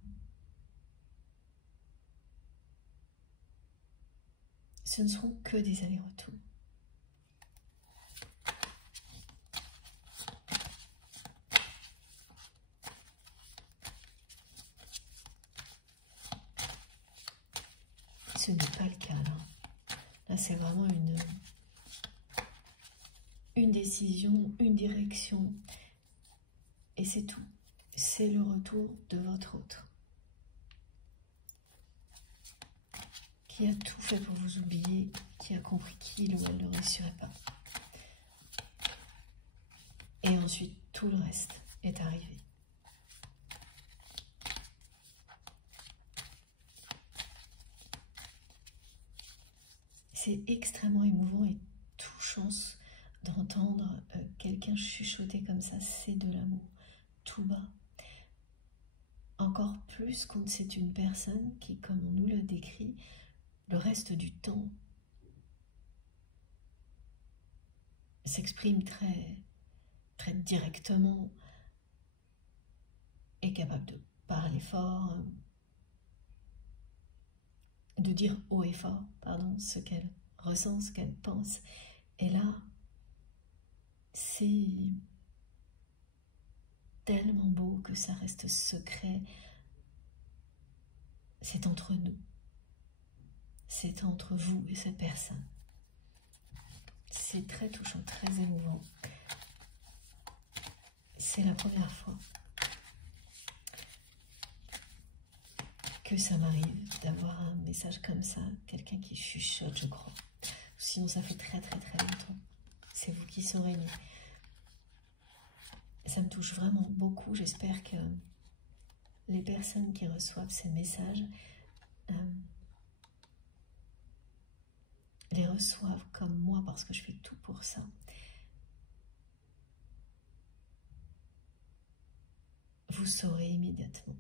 ce ne seront que des allers-retours. Ce n'est pas le cas là. Là, c'est vraiment une décision, une direction, et c'est tout. C'est le retour de votre autre, qui a tout fait pour vous oublier, qui a compris qu'il ou elle ne réussirait pas. Et ensuite, tout le reste est arrivé. C'est extrêmement émouvant et touchant d'entendre quelqu'un chuchoter comme ça. C'est de l'amour, tout bas. Encore plus quand c'est une personne qui, comme on nous le décrit, le reste du temps s'exprime très, très directement, est capable de parler fort, de dire haut et fort, pardon, ce qu'elle ressent, ce qu'elle pense. Et là, c'est tellement beau que ça reste secret. C'est entre nous. C'est entre vous et cette personne. C'est très touchant, très émouvant. C'est la première fois que ça m'arrive d'avoir un message comme ça, quelqu'un qui chuchote, je crois. Sinon, ça fait très très très longtemps. C'est vous qui saurez. Ça me touche vraiment beaucoup. J'espère que les personnes qui reçoivent ces messages les reçoivent comme moi, parce que je fais tout pour ça. Vous saurez immédiatement,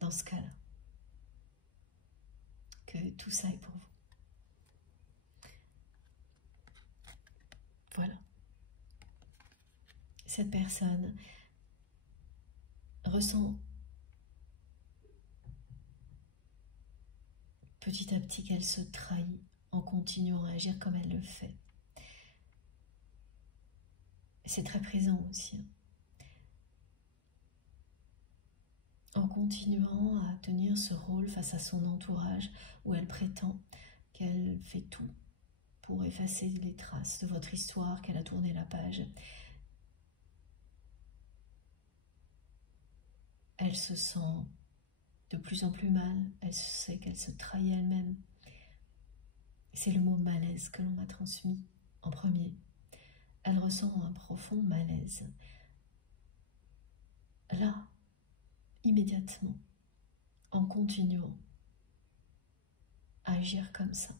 dans ce cas-là, que tout ça est pour vous. Voilà. Cette personne ressent petit à petit qu'elle se trahit en continuant à agir comme elle le fait. C'est très présent aussi. En continuant à tenir ce rôle face à son entourage, où elle prétend qu'elle fait tout pour effacer les traces de votre histoire, qu'elle a tourné la page. Elle se sent de plus en plus mal, elle sait qu'elle se trahit elle-même. C'est le mot malaise que l'on m'a transmis en premier. Elle ressent un profond malaise. Là, immédiatement, en continuant à agir comme ça,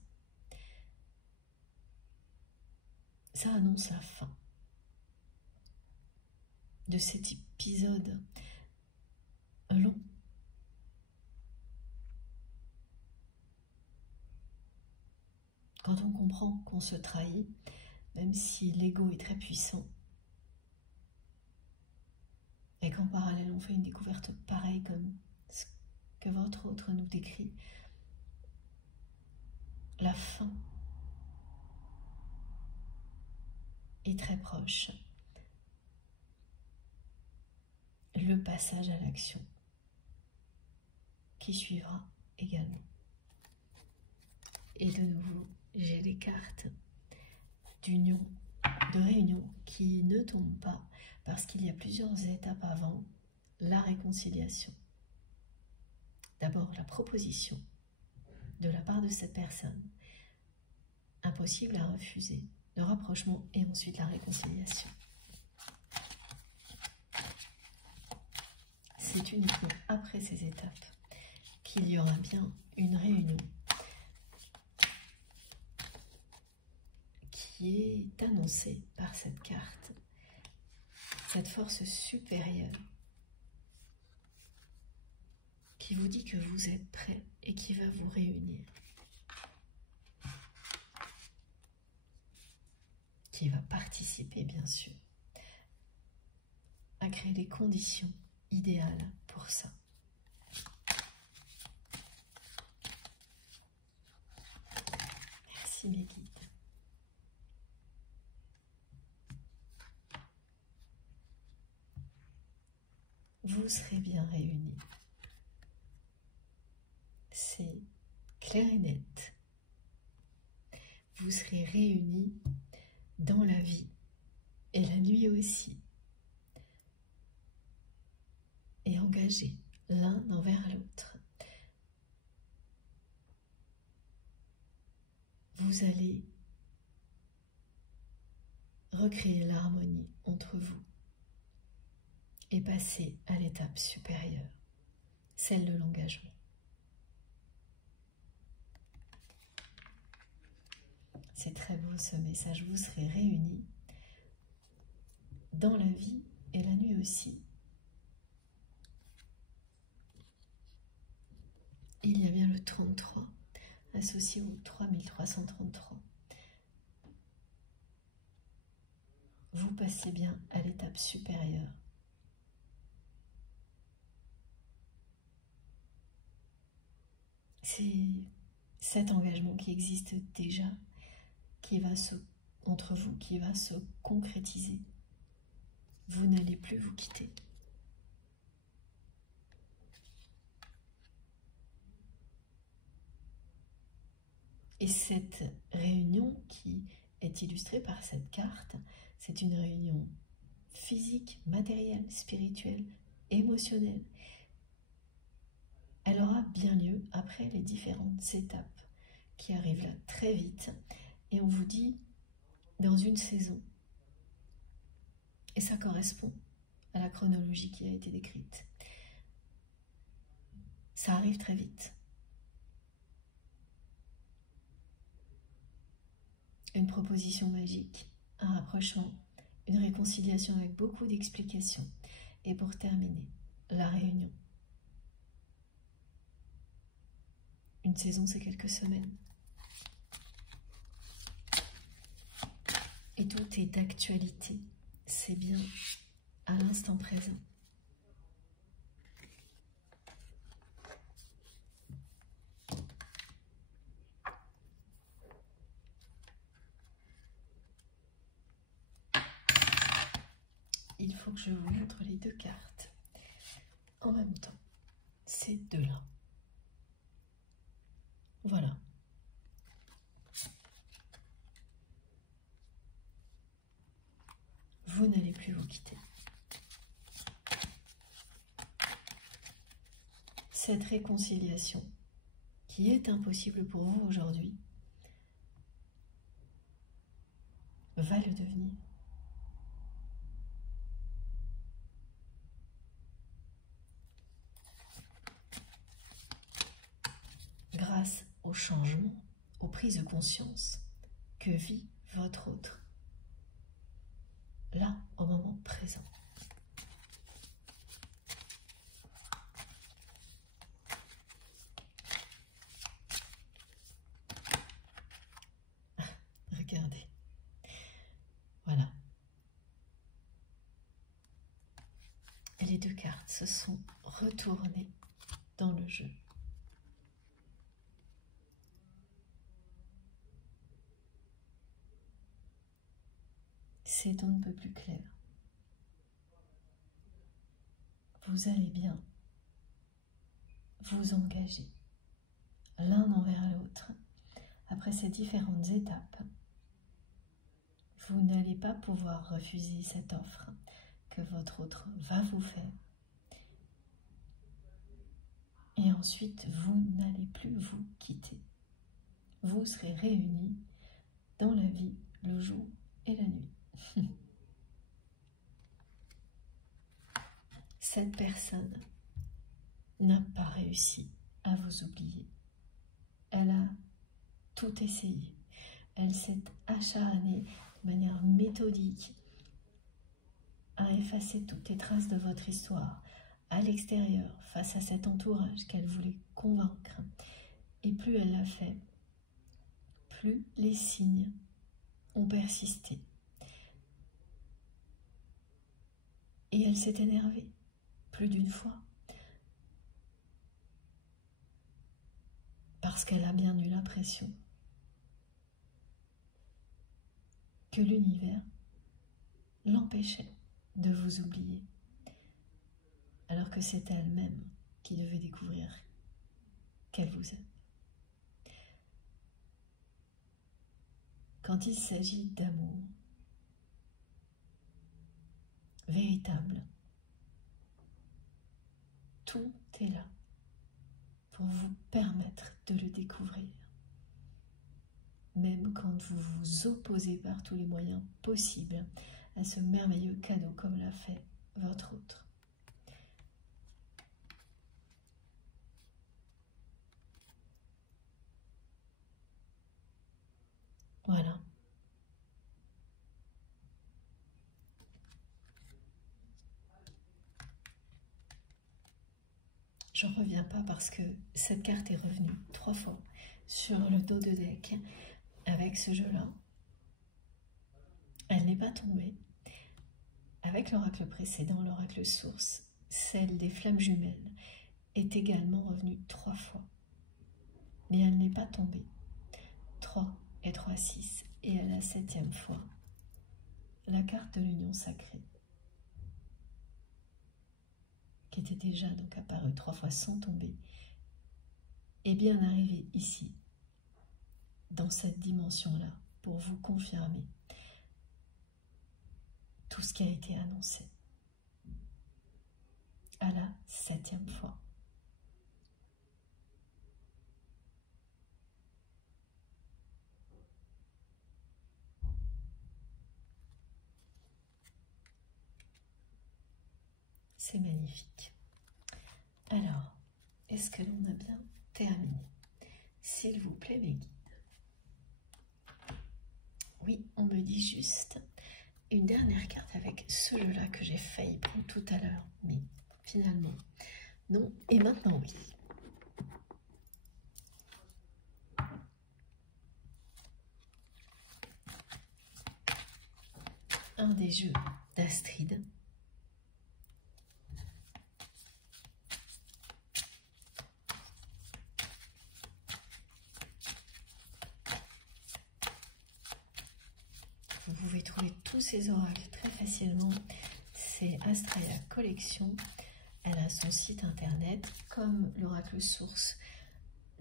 ça annonce la fin de cet épisode long. Quand on comprend qu'on se trahit, même si l'ego est très puissant, et qu'en parallèle on fait une découverte pareille comme ce que votre autre nous décrit, la fin est très proche. Le passage à l'action qui suivra également. Et de nouveau, j'ai les cartes d'union, de réunion qui ne tombent pas parce qu'il y a plusieurs étapes avant la réconciliation. d'abord la proposition de la part de cette personne, impossible à refuser, le rapprochement et ensuite la réconciliation. C'est uniquement après ces étapes qu'il y aura bien une réunion qui est annoncée par cette carte, cette force supérieure qui vous dit que vous êtes prêt et qui va vous réunir, qui va participer bien sûr à créer les conditions idéales pour ça. Merci mes guides. Vous serez bien réunis. C'est clair et net. Vous serez réunis dans la vie et la nuit aussi. Et engagés l'un envers l'autre. Vous allez recréer l'harmonie entre vous et passer à l'étape supérieure, celle de l'engagement. C'est très beau ce message. Vous serez réunis dans la vie et la nuit aussi. Il y a bien le 33 associé au 3333. Vous passez bien à l'étape supérieure. C'est cet engagement qui existe déjà, entre vous, qui va se concrétiser. Vous n'allez plus vous quitter. Et cette réunion qui est illustrée par cette carte, c'est une réunion physique, matérielle, spirituelle, émotionnelle. Elle aura bien lieu après les différentes étapes qui arrivent là très vite. Et on vous dit dans une saison. Et ça correspond à la chronologie qui a été décrite. Ça arrive très vite. Une proposition magique, un rapprochement, une réconciliation avec beaucoup d'explications. Et pour terminer, la réunion. Une saison, c'est quelques semaines. Et tout est d'actualité. C'est bien à l'instant présent. Il faut que je vous montre les deux cartes en même temps. Ces deux-là. Voilà. Vous n'allez plus vous quitter. Cette réconciliation qui est impossible pour vous aujourd'hui va le devenir. Grâce au changement, aux prises de conscience que vit votre autre, là, au moment présent. Regardez. Voilà. Et les deux cartes se sont retournées dans le jeu. C'est on ne peut plus clair. Vous allez bien vous engager l'un envers l'autre. Après ces différentes étapes, vous n'allez pas pouvoir refuser cette offre que votre autre va vous faire. Et ensuite, vous n'allez plus vous quitter. Vous serez réunis dans la vie, le jour et la nuit. Cette personne n'a pas réussi à vous oublier. Elle a tout essayé. Elle s'est acharnée de manière méthodique à effacer toutes les traces de votre histoire à l'extérieur face à cet entourage qu'elle voulait convaincre. Et plus elle l'a fait, plus les signes ont persisté. Et elle s'est énervée plus d'une fois. Parce qu'elle a bien eu l'impression que l'univers l'empêchait de vous oublier, alors que c'est elle-même qui devait découvrir qu'elle vous aime. Quand il s'agit d'amour véritable, tout est là pour vous permettre de le découvrir. Même quand vous vous opposez par tous les moyens possibles à ce merveilleux cadeau comme l'a fait votre autre. Voilà. J'en reviens pas parce que cette carte est revenue 3 fois sur le dos de deck avec ce jeu-là. Elle n'est pas tombée. Avec l'oracle précédent, l'oracle source, celle des flammes jumelles est également revenue 3 fois. Mais elle n'est pas tombée. 3 et 3, 6. Et à la 7e fois, la carte de l'union sacrée, qui était déjà donc apparue 3 fois sans tomber, est bien arrivée ici, dans cette dimension-là, pour vous confirmer tout ce qui a été annoncé. À la 7e fois. C'est magnifique. Alors, est-ce que l'on a bien terminé? S'il vous plaît, mes guides. Oui, on me dit juste une dernière carte avec ce jeu-là que j'ai failli prendre tout à l'heure. Mais finalement, non. Et maintenant, oui. Un des jeux d'Astrid. Vous pouvez trouver tous ces oracles très facilement. C'est Astrea Collection. Elle a son site internet, comme l'oracle source.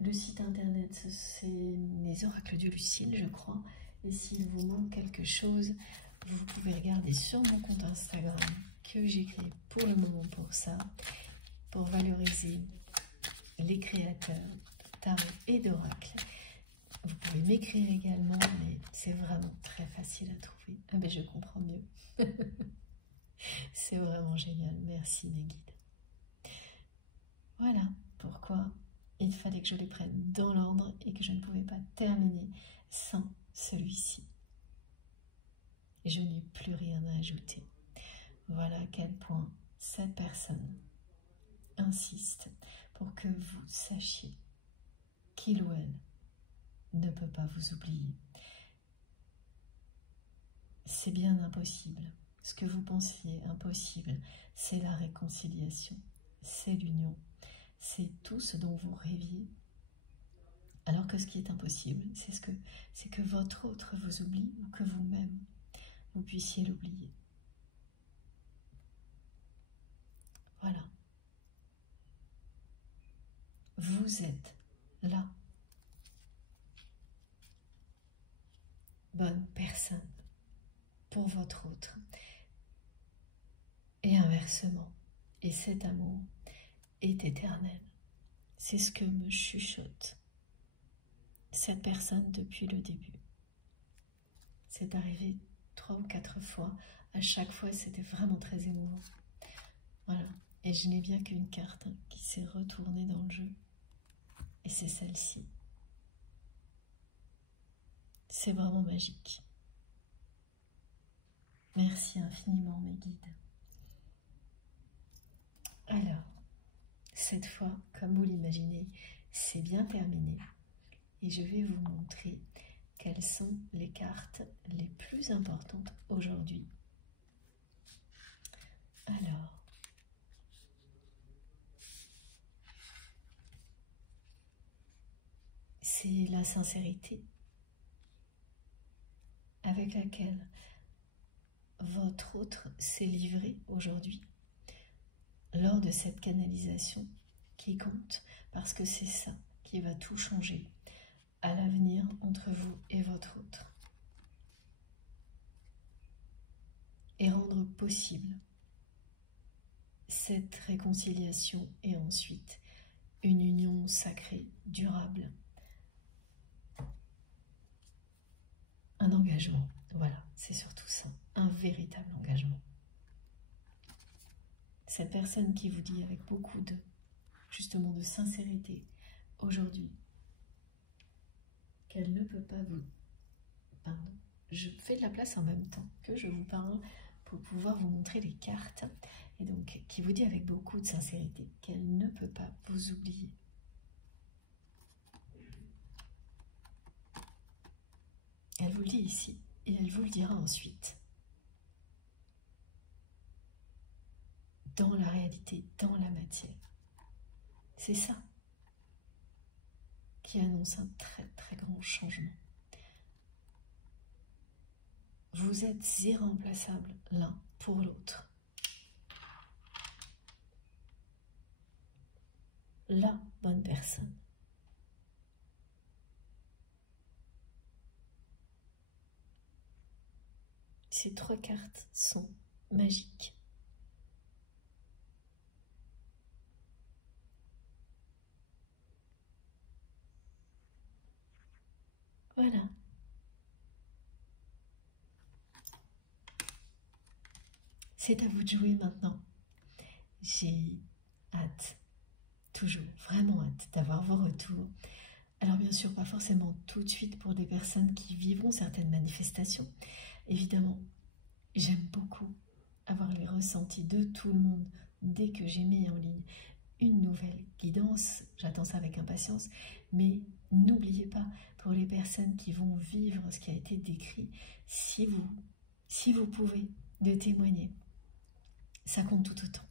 Le site internet, c'est les oracles du Lucile, je crois. Et s'il vous manque quelque chose, vous pouvez regarder sur mon compte Instagram que j'ai créé pour le moment pour ça, pour valoriser les créateurs de tarot et d'oracles. Vous pouvez m'écrire également, mais c'est vraiment très facile à trouver. Ah ben je comprends mieux. C'est vraiment génial. Merci mes guides. Voilà pourquoi il fallait que je les prenne dans l'ordre et que je ne pouvais pas terminer sans celui-ci. Et je n'ai plus rien à ajouter. Voilà à quel point cette personne insiste pour que vous sachiez qu'il ou elle ne peut pas vous oublier. C'est bien impossible. Ce que vous pensiez impossible, c'est la réconciliation, c'est l'union, c'est tout ce dont vous rêviez. Alors que ce qui est impossible, c'est que votre autre vous oublie ou que vous-même, vous puissiez l'oublier. Voilà. Vous êtes là. Bonne personne pour votre autre. Et inversement. Et cet amour est éternel. C'est ce que me chuchote cette personne depuis le début. C'est arrivé 3 ou 4 fois. À chaque fois, c'était vraiment très émouvant. Voilà. Et je n'ai bien qu'une carte qui s'est retournée dans le jeu. Et c'est celle-ci. C'est vraiment magique. Merci infiniment, mes guides. Alors, cette fois, comme vous l'imaginez, c'est bien terminé. Et je vais vous montrer quelles sont les cartes les plus importantes aujourd'hui. Alors, c'est la sincérité avec laquelle votre autre s'est livré aujourd'hui lors de cette canalisation qui compte, parce que c'est ça qui va tout changer à l'avenir entre vous et votre autre et rendre possible cette réconciliation et ensuite une union sacrée, durable, un engagement. Voilà, c'est surtout ça, un véritable engagement. Cette personne qui vous dit avec beaucoup de, justement, de sincérité aujourd'hui qu'elle ne peut pas vous... Pardon, je fais de la place en même temps que je vous parle pour pouvoir vous montrer les cartes. Et donc, qui vous dit avec beaucoup de sincérité qu'elle ne peut pas vous oublier. Elle vous le dit ici et elle vous le dira ensuite. Dans la réalité, dans la matière. C'est ça qui annonce un très très grand changement. Vous êtes irremplaçables l'un pour l'autre. La bonne personne. Ces 3 cartes sont magiques. Voilà. C'est à vous de jouer maintenant. J'ai hâte, toujours, vraiment hâte d'avoir vos retours. Alors bien sûr, pas forcément tout de suite pour des personnes qui vivront certaines manifestations. Évidemment, j'aime beaucoup avoir les ressentis de tout le monde dès que j'ai mis en ligne une nouvelle guidance. J'attends ça avec impatience, mais n'oubliez pas, pour les personnes qui vont vivre ce qui a été décrit, si vous pouvez, de témoigner. Ça compte tout autant.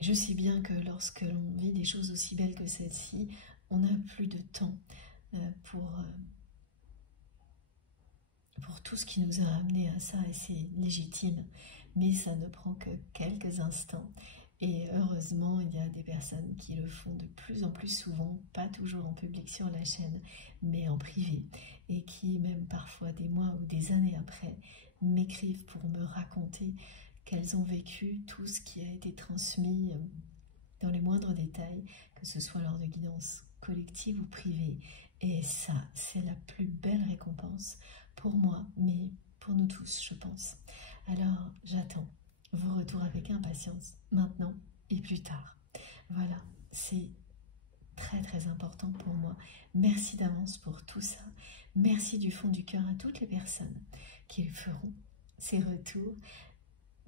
Je sais bien que lorsque l'on vit des choses aussi belles que celle-ci, on n'a plus de temps pour tout ce qui nous a amené à ça, et c'est légitime, mais ça ne prend que quelques instants. Et heureusement, il y a des personnes qui le font de plus en plus souvent, pas toujours en public sur la chaîne, mais en privé, et qui, même parfois des mois ou des années après, m'écrivent pour me raconter qu'elles ont vécu tout ce qui a été transmis dans les moindres détails, que ce soit lors de guidances collectives ou privées. Et ça, c'est la plus belle récompense pour moi, mais pour nous tous, je pense. Alors, j'attends vos retours avec impatience, maintenant et plus tard. Voilà, c'est très très important pour moi. Merci d'avance pour tout ça. Merci du fond du cœur à toutes les personnes qui feront ces retours,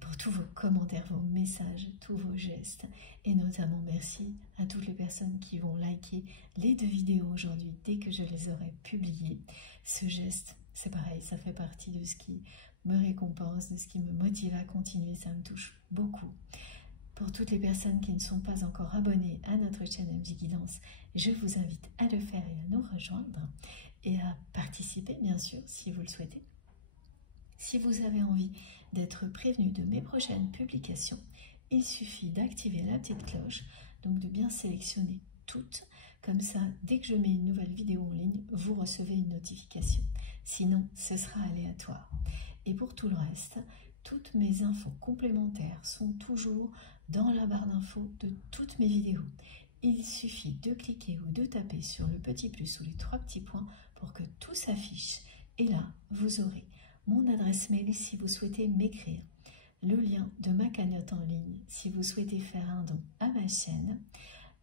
pour tous vos commentaires, vos messages, tous vos gestes. Et notamment merci à toutes les personnes qui vont liker les 2 vidéos aujourd'hui dès que je les aurai publiées. Ce geste, c'est pareil, ça fait partie de ce qui me récompense, de ce qui me motive à continuer, ça me touche beaucoup. Pour toutes les personnes qui ne sont pas encore abonnées à notre chaîne MJ Guidance, je vous invite à le faire et à nous rejoindre et à participer bien sûr si vous le souhaitez. Si vous avez envie d'être prévenu de mes prochaines publications, il suffit d'activer la petite cloche, donc de bien sélectionner toutes. Comme ça, dès que je mets une nouvelle vidéo en ligne, vous recevez une notification. Sinon, ce sera aléatoire. Et pour tout le reste, toutes mes infos complémentaires sont toujours dans la barre d'infos de toutes mes vidéos. Il suffit de cliquer ou de taper sur le petit plus ou les 3 petits points pour que tout s'affiche. Et là, vous aurez mon adresse mail si vous souhaitez m'écrire, le lien de ma cagnotte en ligne si vous souhaitez faire un don à ma chaîne,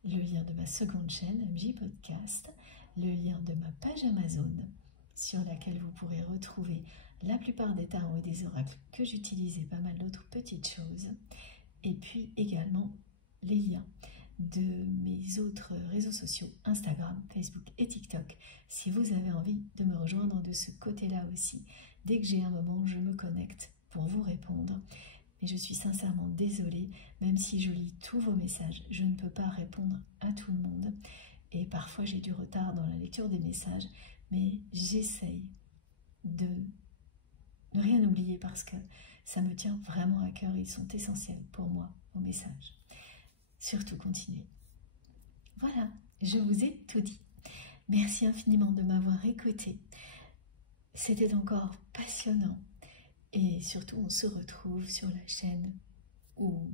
le lien de ma seconde chaîne, MJ Podcast, le lien de ma page Amazon sur laquelle vous pourrez retrouver la plupart des tarots et des oracles que j'utilise et pas mal d'autres petites choses, et puis également les liens de mes autres réseaux sociaux, Instagram, Facebook et TikTok, si vous avez envie de me rejoindre de ce côté-là aussi. Dès que j'ai un moment, je me connecte pour vous répondre. Mais je suis sincèrement désolée, même si je lis tous vos messages, je ne peux pas répondre à tout le monde. Et parfois j'ai du retard dans la lecture des messages, mais j'essaye de ne rien oublier parce que ça me tient vraiment à cœur et ils sont essentiels pour moi, vos messages. Surtout continuez. Voilà, je vous ai tout dit. Merci infiniment de m'avoir écouté. C'était encore passionnant. Et surtout, on se retrouve sur la chaîne ou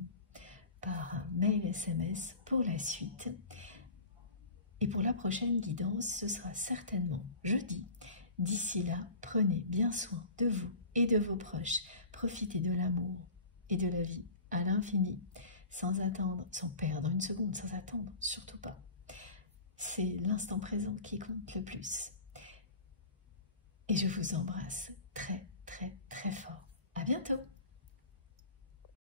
par mail SMS pour la suite. Et pour la prochaine guidance, ce sera certainement jeudi. D'ici là, prenez bien soin de vous et de vos proches. Profitez de l'amour et de la vie à l'infini, sans attendre, sans perdre une seconde, sans attendre, surtout pas. C'est l'instant présent qui compte le plus. Et je vous embrasse très, très, très fort. À bientôt!